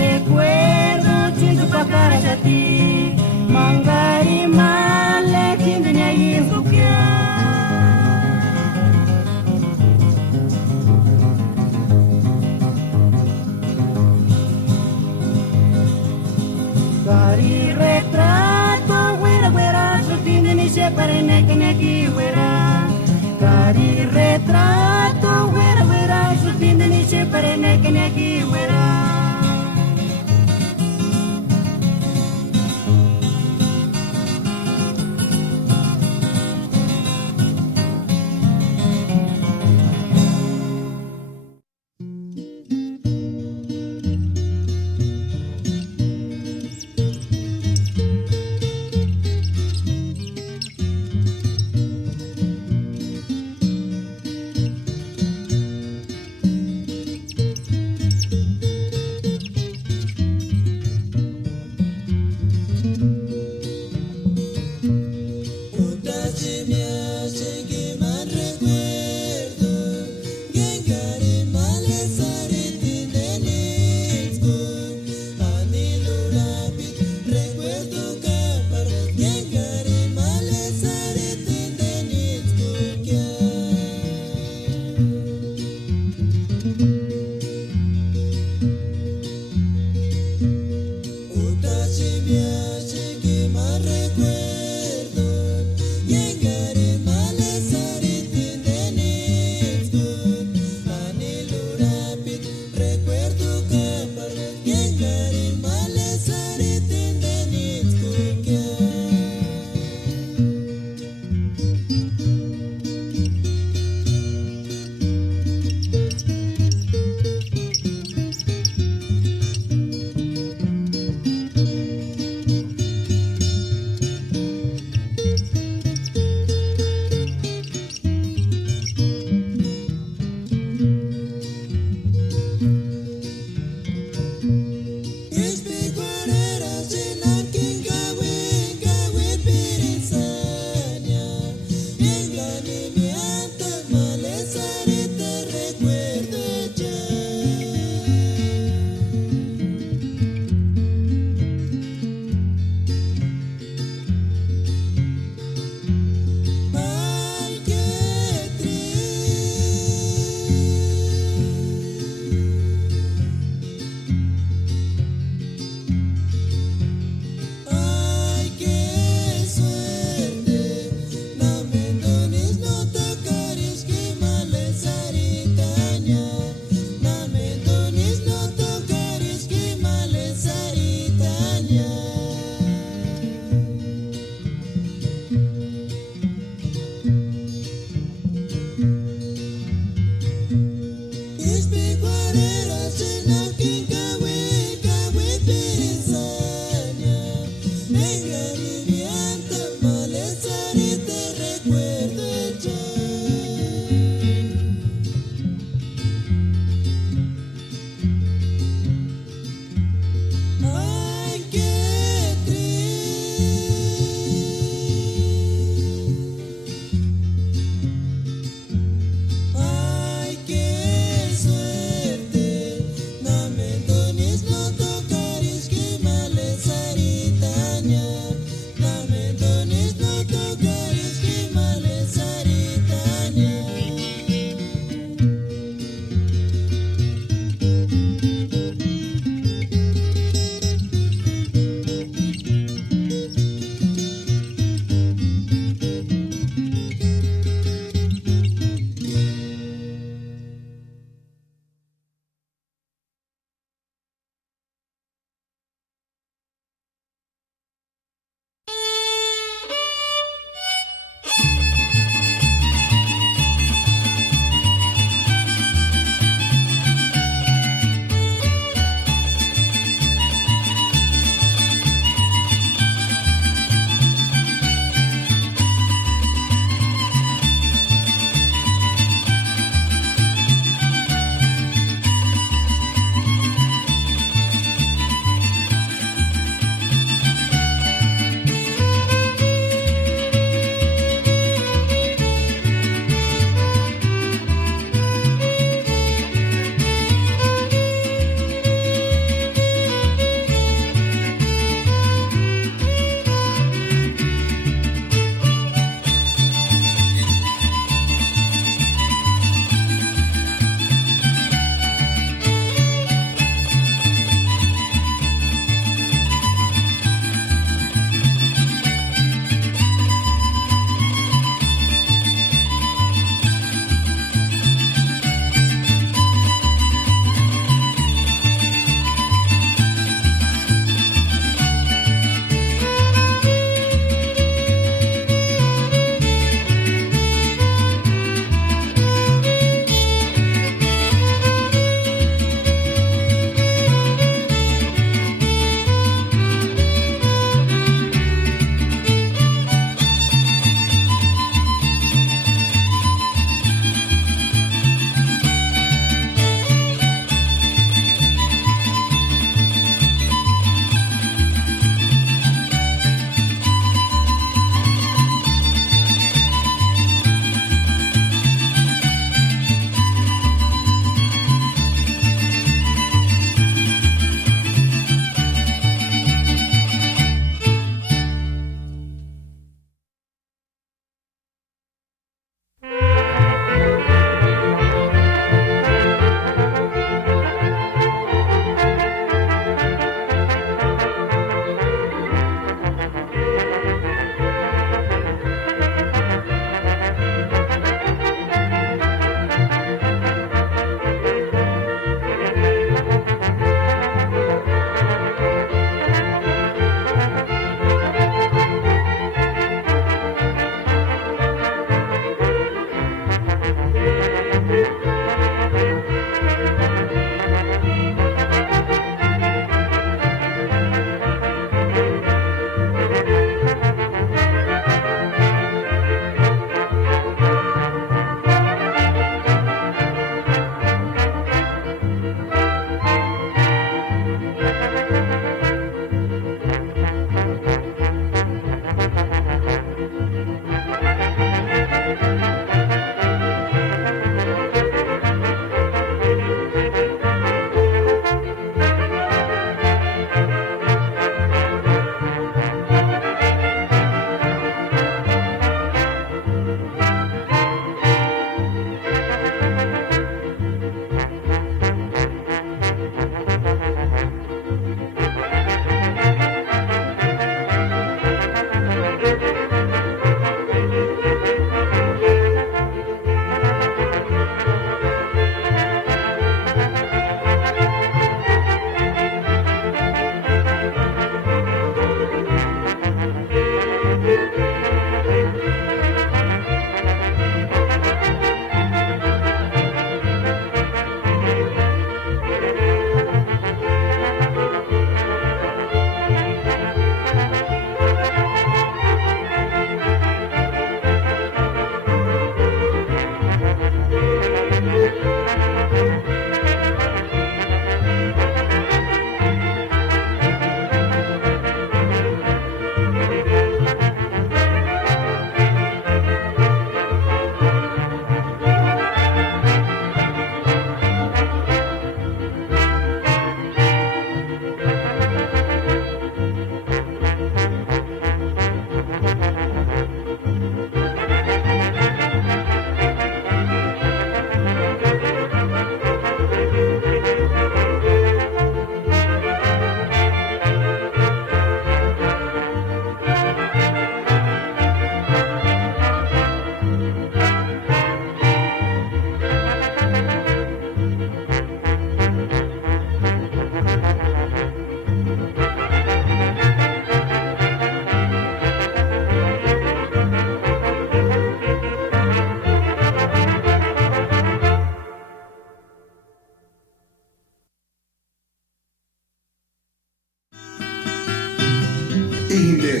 Recuerdo chintu pakara jati mangari male kindinya yinsukia Kari retrato wera wera sutinde ni separe neki neki wera Kari retrato wera wera sutinde ni separe neki neki wera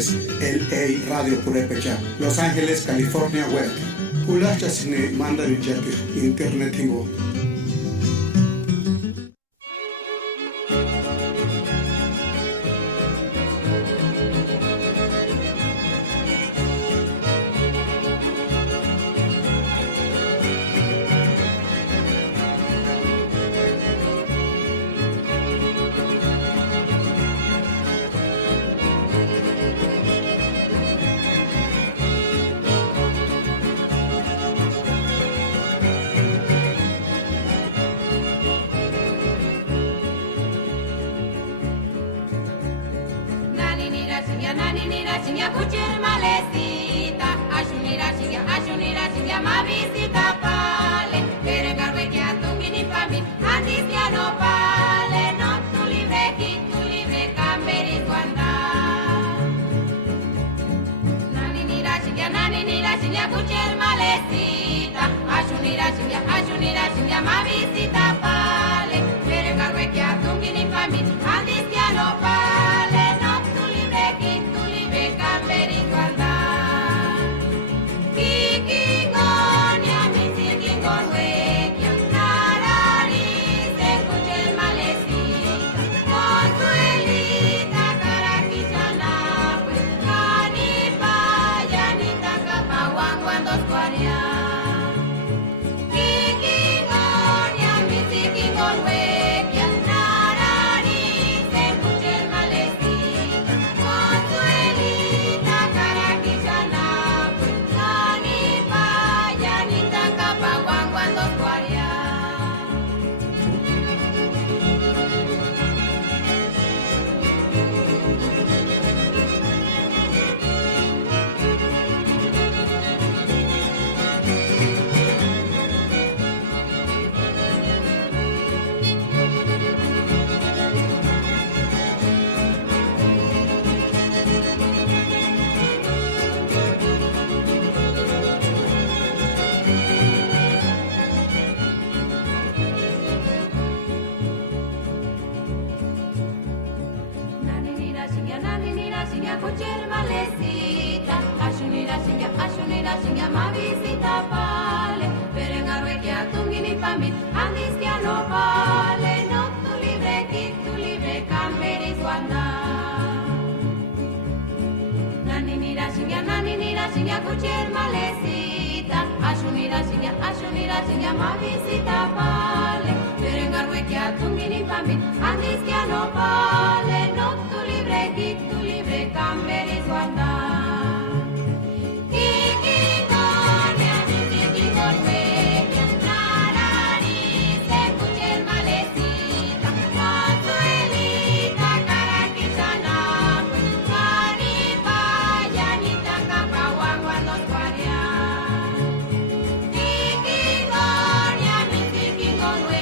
es LA Radio Purépecha, Los Ángeles, California Web. Ulacha Sine Mandarin Jacket, Internet Hingo. Con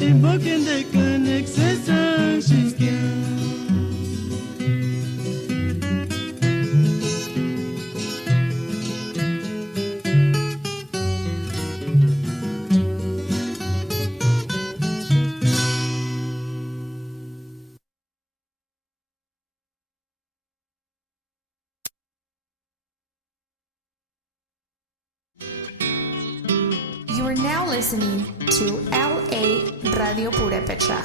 invoquen de conexão xisquia. You are now listening to LA Radio Purepecha.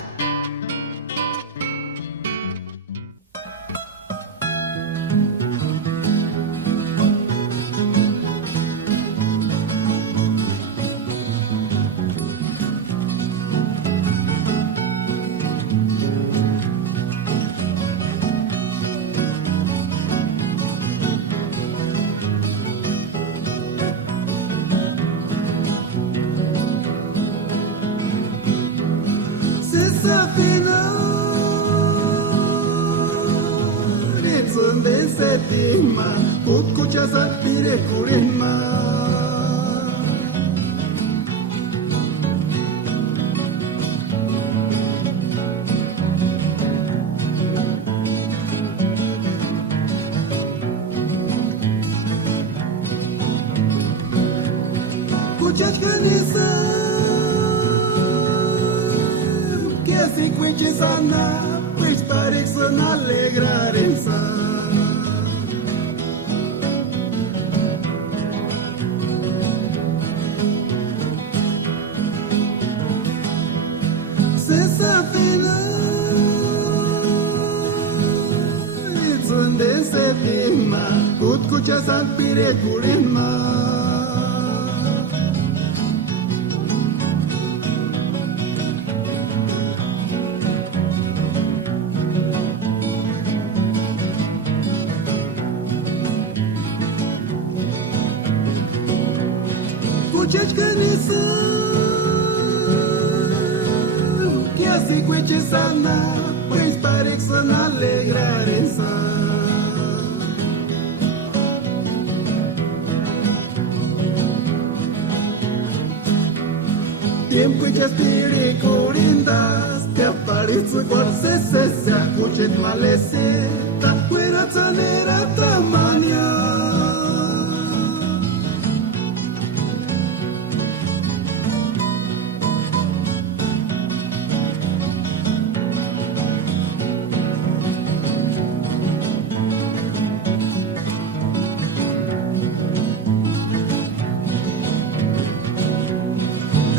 Tiempo y aspire corindas, te aparece cual se acuche tu alese, ta fuera tanera tamaña.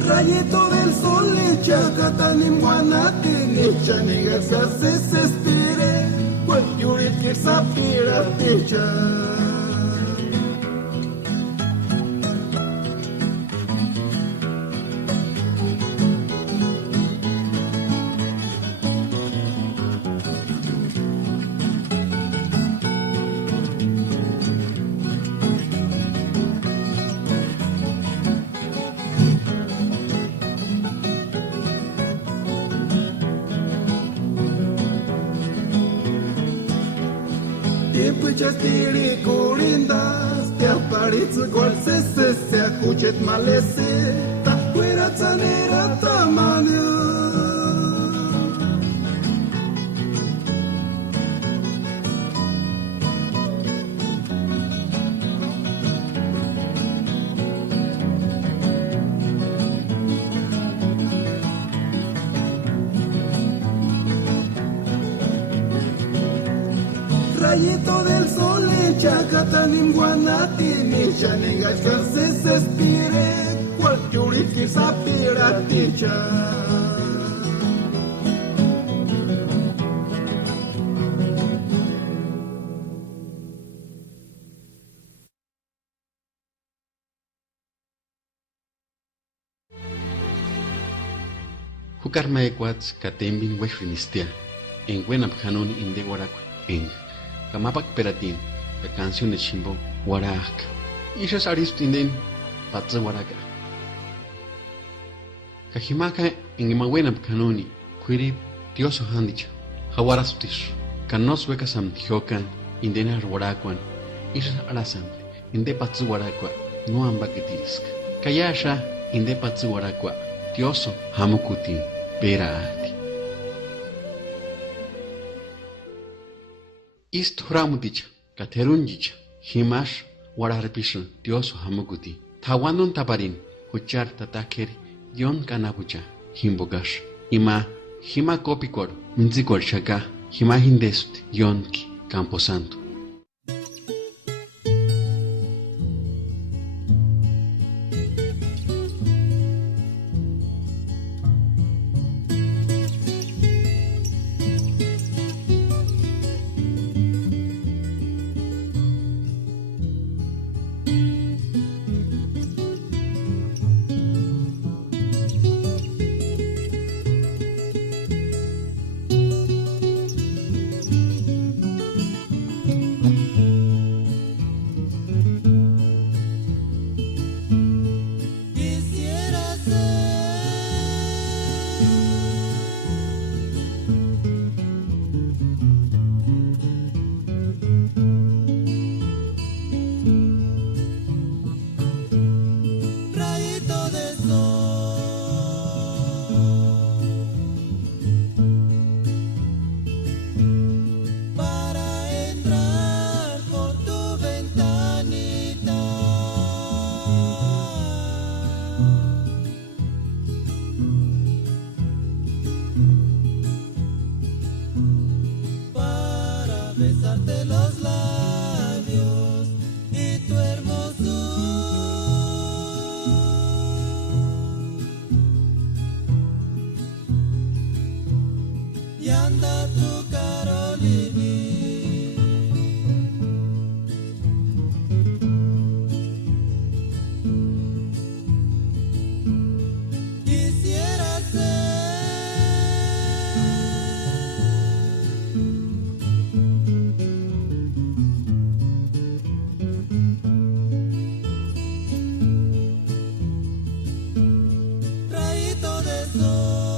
Rayito del sol echa catanimguanate, echa negas se espire, cual yurit que sapira techa. Tiri corindas, te aparece cual se acuchet malese, ta fuera tanera tamaña. Rayito del sol echa catanimguanati, echa negas se espire, cual yurit que sapira techa. Jukar maekwats katembin wejrinistia, en Huenapjanun indeguaracu, en Kamapak Peratin, la canción de Chimbo, Warak. Y ya sarist inden, Patza Waraka. Kajimaka en Imahuenapjanuni, Quiri, Tioso Handicha, Hawarastis, Kanos Wekasam Tiokan, Indenar Warakuan, Isha Arasam, Inde Patza Warakua, no Ambaketisk. Kayasha, Inde Patza Warakua, Tioso Hamukuti. perati. Isto ramuticha, katerunjicha, himash, wararpishan, Dios hamuguti, tawanun tabarin, huchar tatakeri, yon kanabucha, himbogash, hima kopikor, minzikor shaka, hima hindest, yonki, Camposanto. besarte los labios y tu hermosura. Y anda tu Carolini. Quisiera ser rayito de sol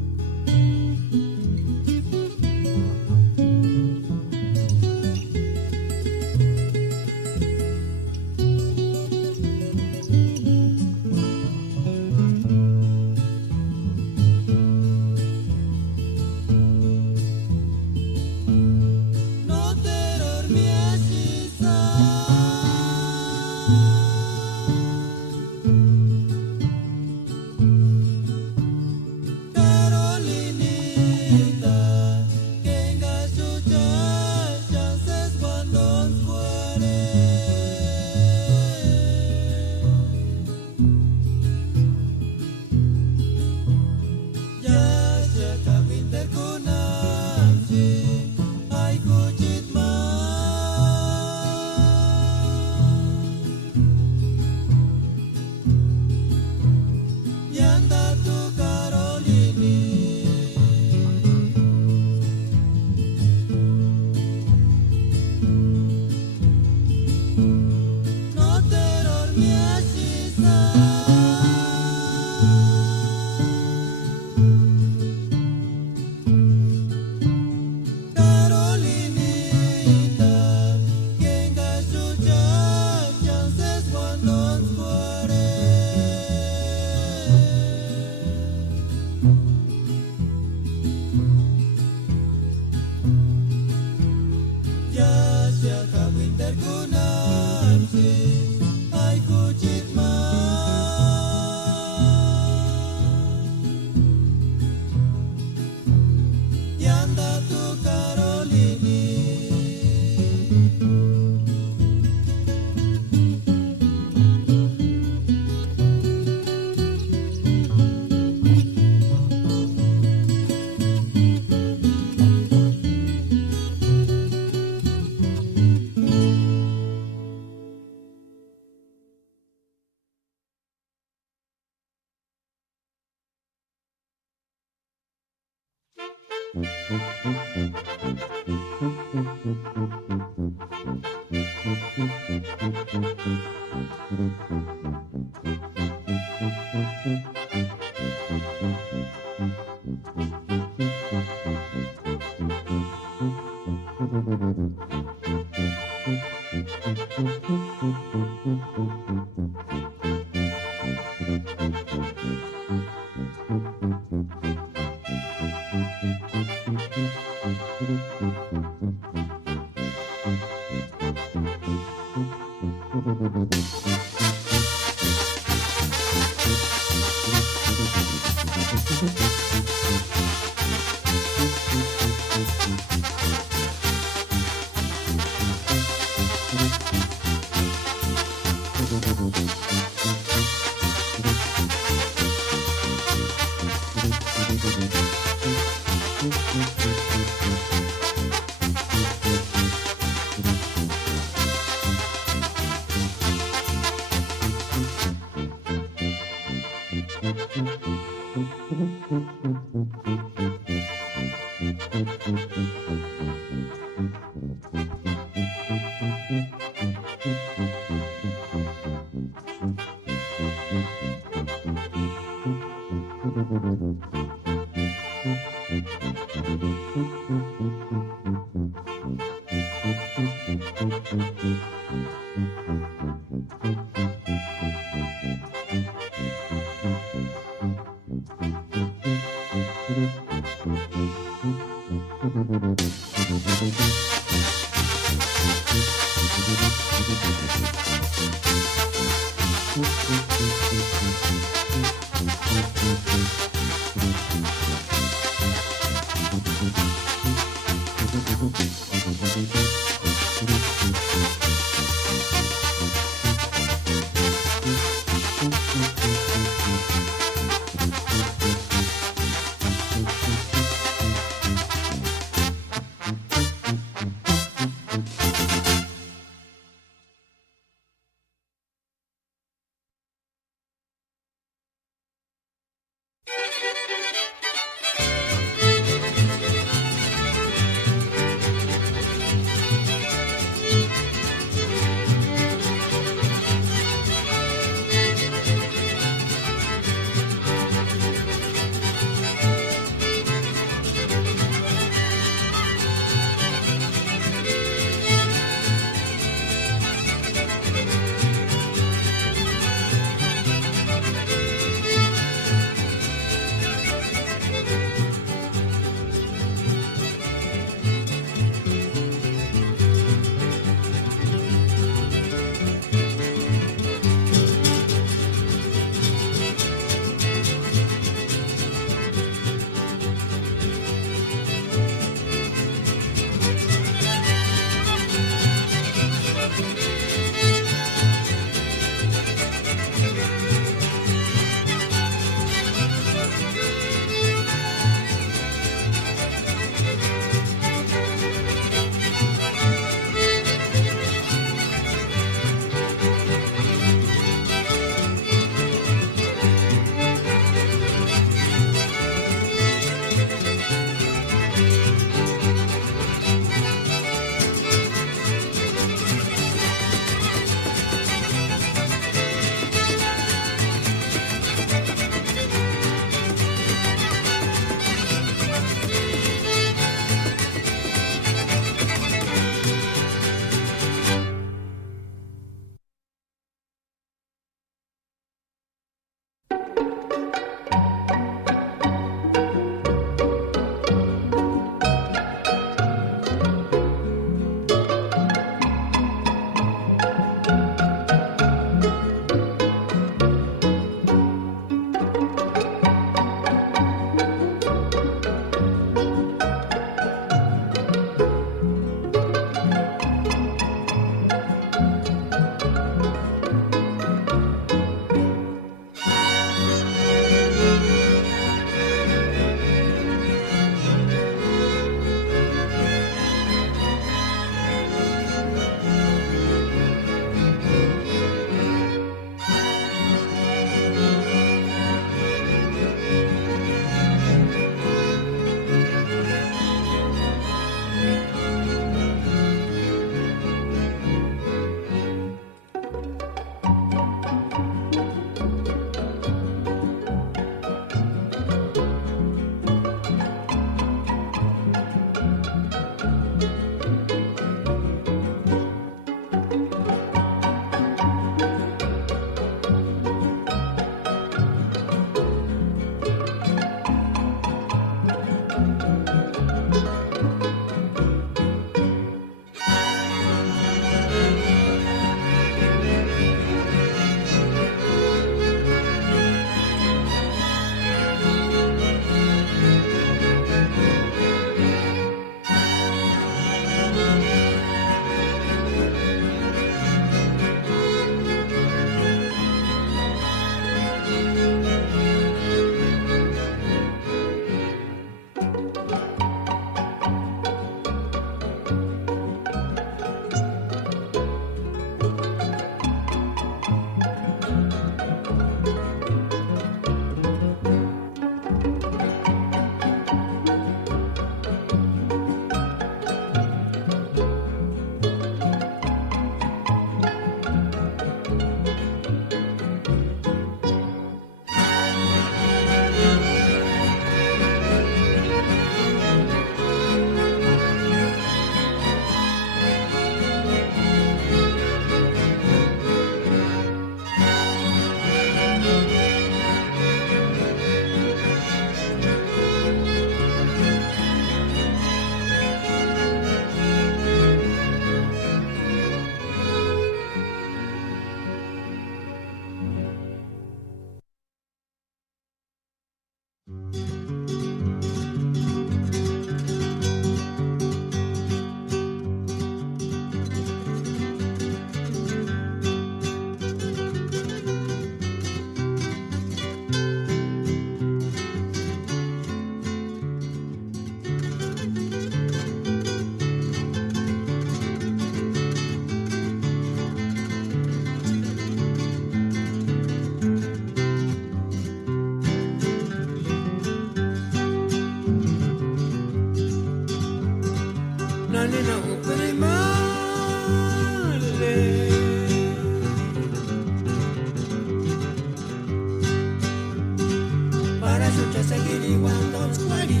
Para yo seguir igual dos cuari,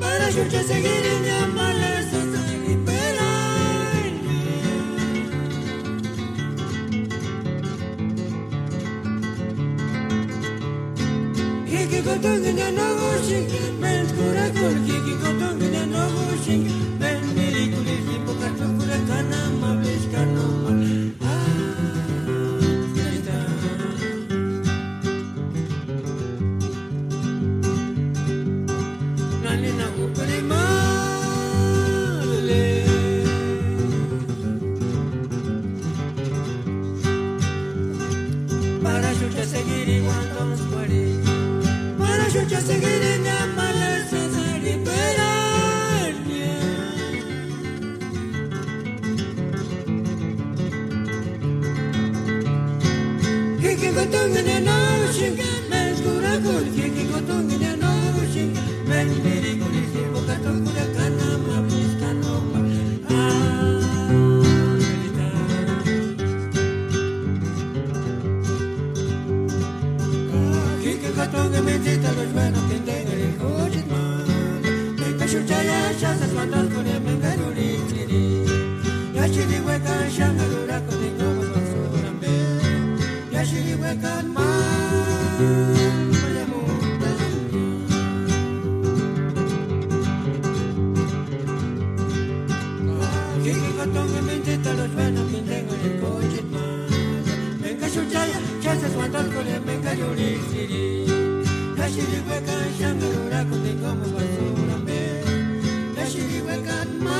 para yo seguir en llamarles a Kiki kotong ina no goshing, men kura kul kiki kotong ina no goshing, men miri kuli hipo kato kura kana mabes kano mal. Nani na upre male. Para yo seguir igual dos cuari. Yo ya seguiré en llamarles a liberarme. Kiki kotong en el ocean, men kura kul, kiki kotong en el ocean, men miri kuli hipo kato kura kana mabis kano ma. Kiki kotong en mentita los buenos que tengan el coche man. Venga chuchaya ya se suelta con el mengaruri tiri. Ya chiri hueca shangarura con el como basura me. Ya chiri hueca man. Vaya montaña. Kiki kotong en mentita los buenos que tengan el coche man. Venga chuchaya ya se suelta con el mengaruri tiri. Shiri weka shangarura kundi como basura me. La shiri weka man.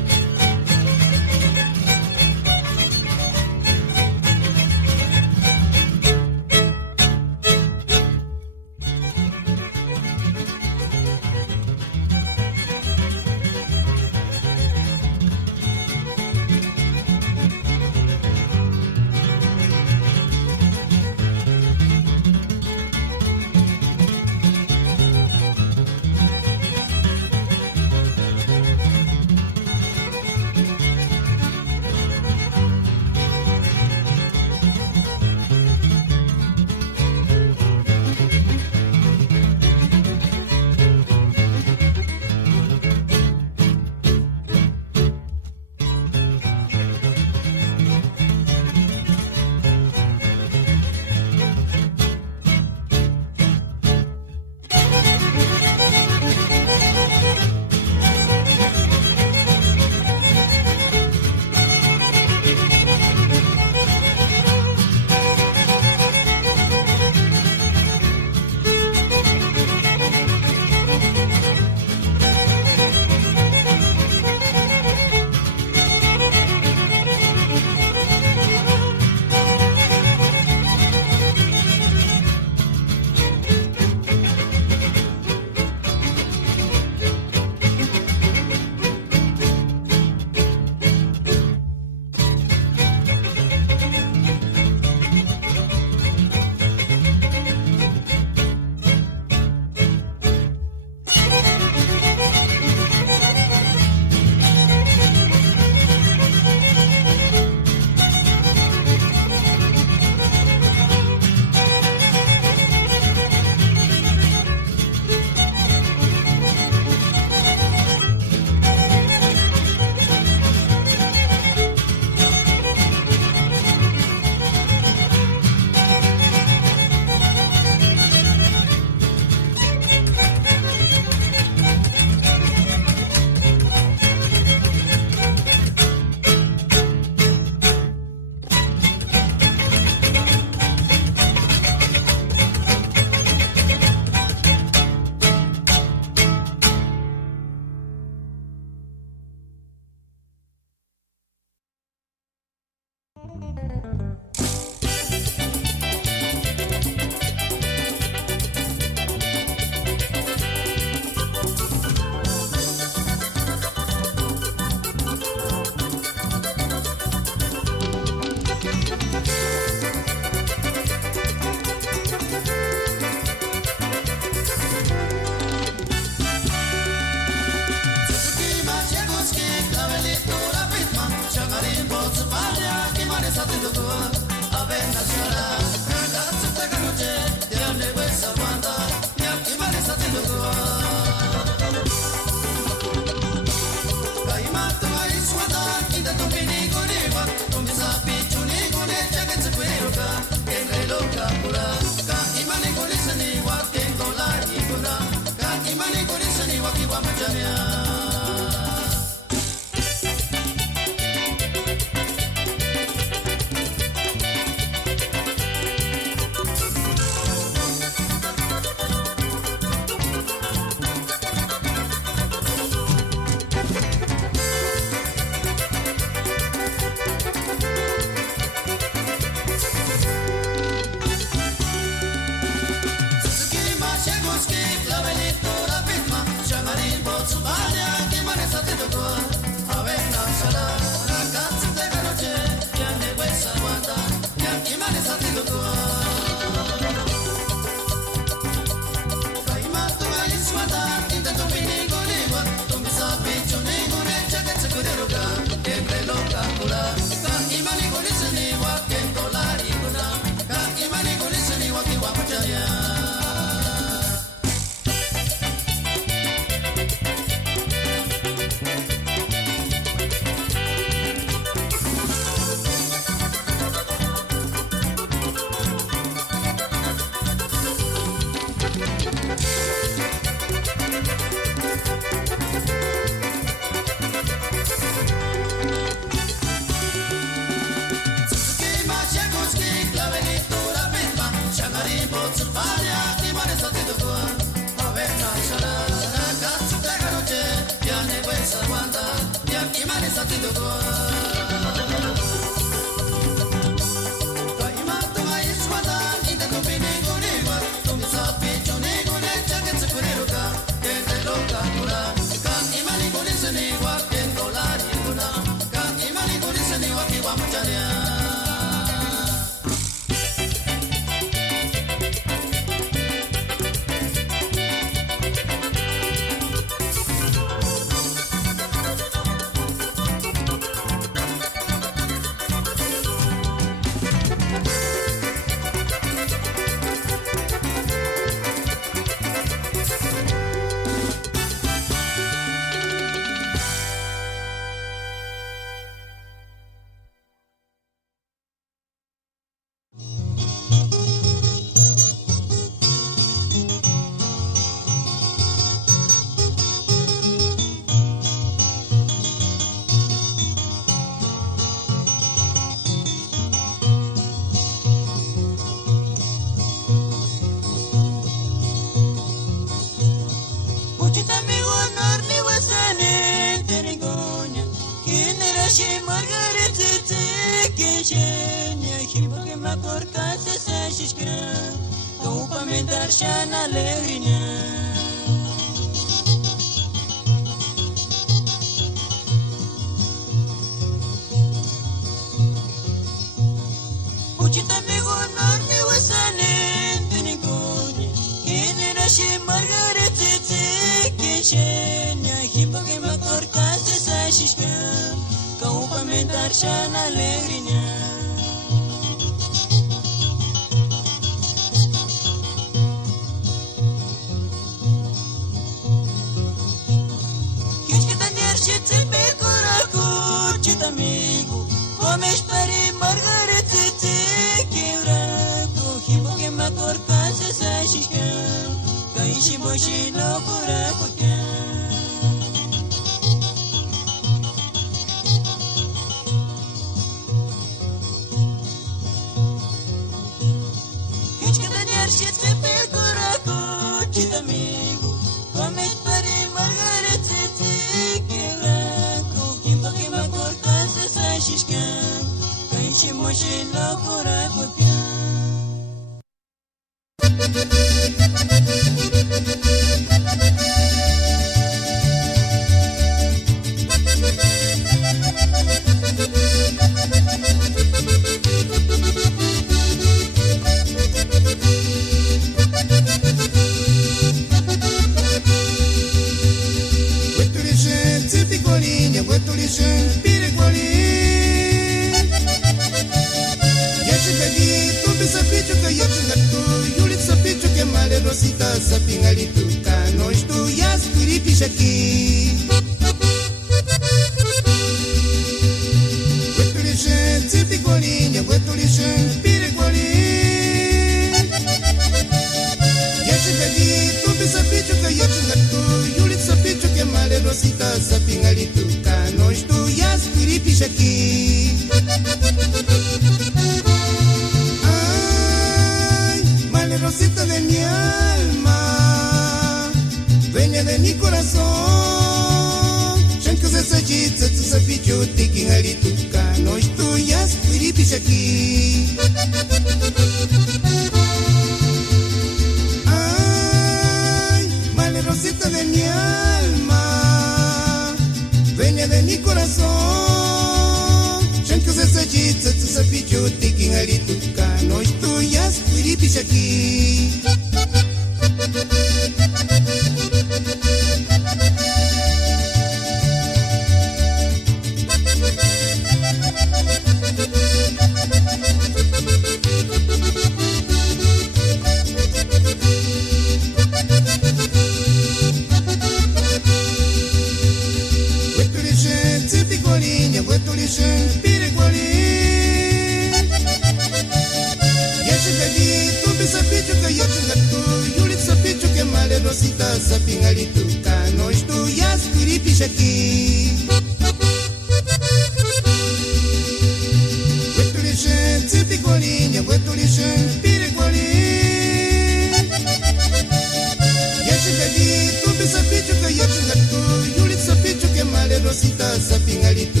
Sapingalito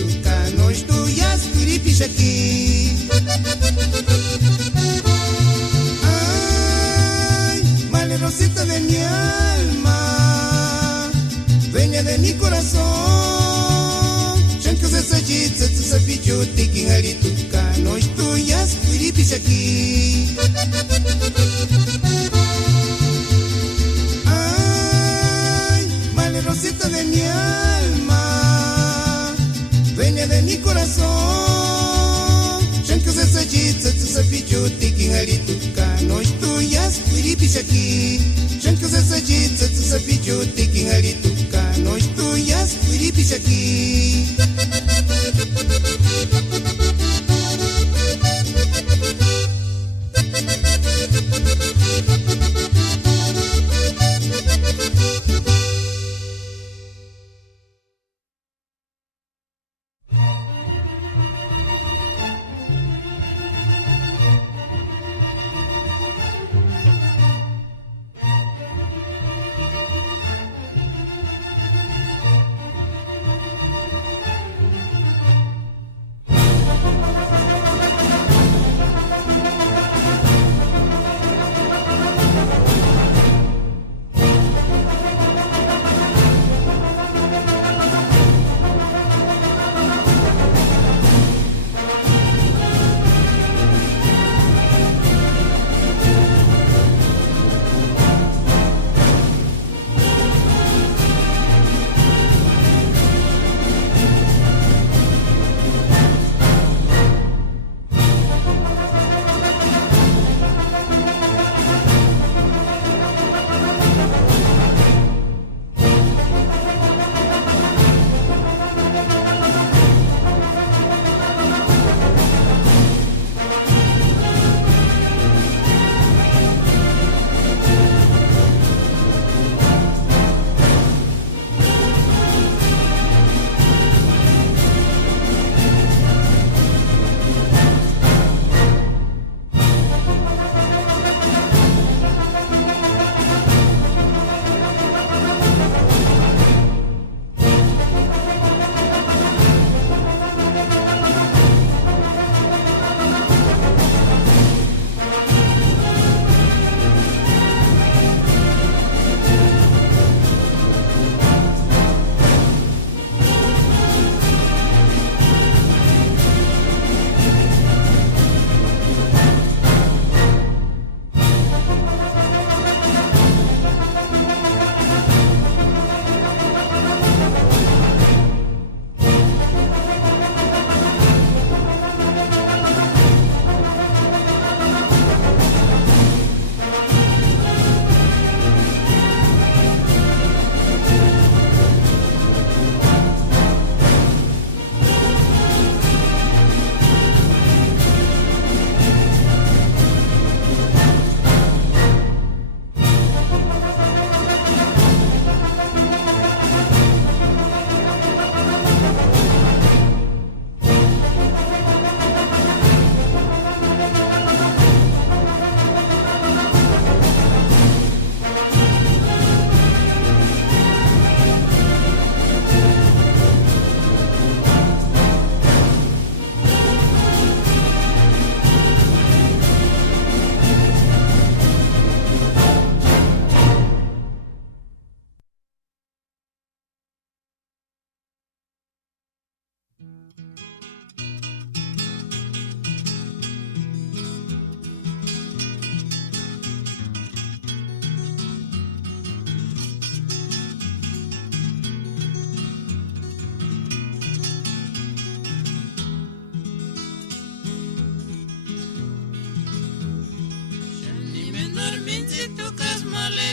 rosita de mi alma, dueña de mi corazón. Shankas esa jitsa tsa pichu tiking arituka, no tuyas wiripis aquí. Ay, vale rosita de mi alma, dueña de mi corazón. Shankas esa jitsa tsa pichu tiking arituka, no tuyas wiripis aquí. Shankas esa jitsa tsa pichu tiking arituka, no tuyas wiripis aquí.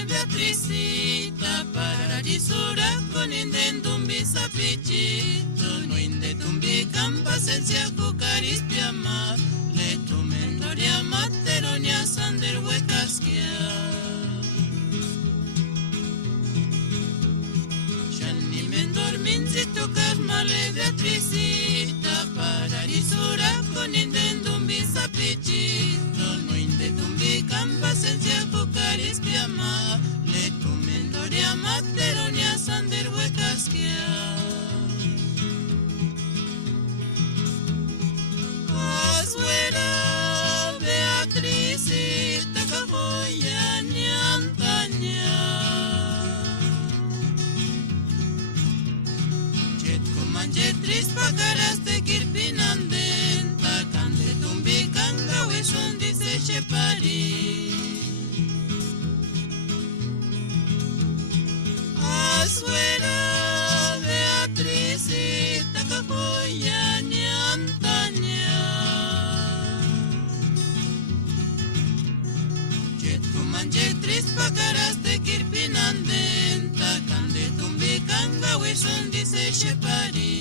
Beatricita para risura con indendumbi sapichito no indetumbi campasencia cucarispiama le tumendoria materonia sander huecasquia Shani mendormincito casmale Beatricita para risura con indendumbi sapichito no indetumbi campasencia cucarispiama le tumendoria materonia sander huecasquia Azuera Beatricita cajoya ni antaña manje trispa karaste kirpinanden takande tumbi kanga wishun dice shepari Asuera Beatriz takapoya niantaña Jet kumanje trispa karaste kirpinanden takande tumbi kanga wishun dice shepari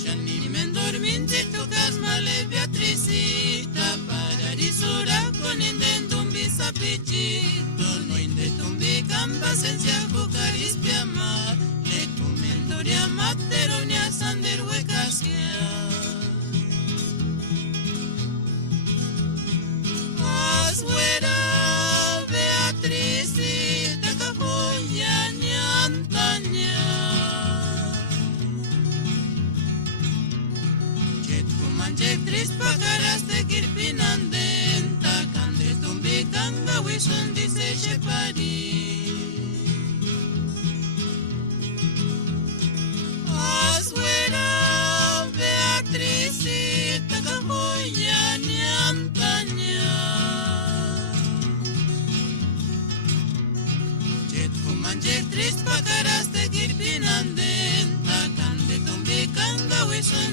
Shani mendorminje tokas male Beatrizita pararisura con indentumbi sapichito no indentumbi camba sencia cucaris piama le tumendoria materonia sander huecasquia Asuera Beatrizita cajoya niantaña Jet kumanje trispa karaste kirpinanden takande tumbi kanga wishun dice shepari Asuera Beatrizita cajoya niantaña Jet kumanje trispa karaste kirpinanden takande tumbi kanga wishun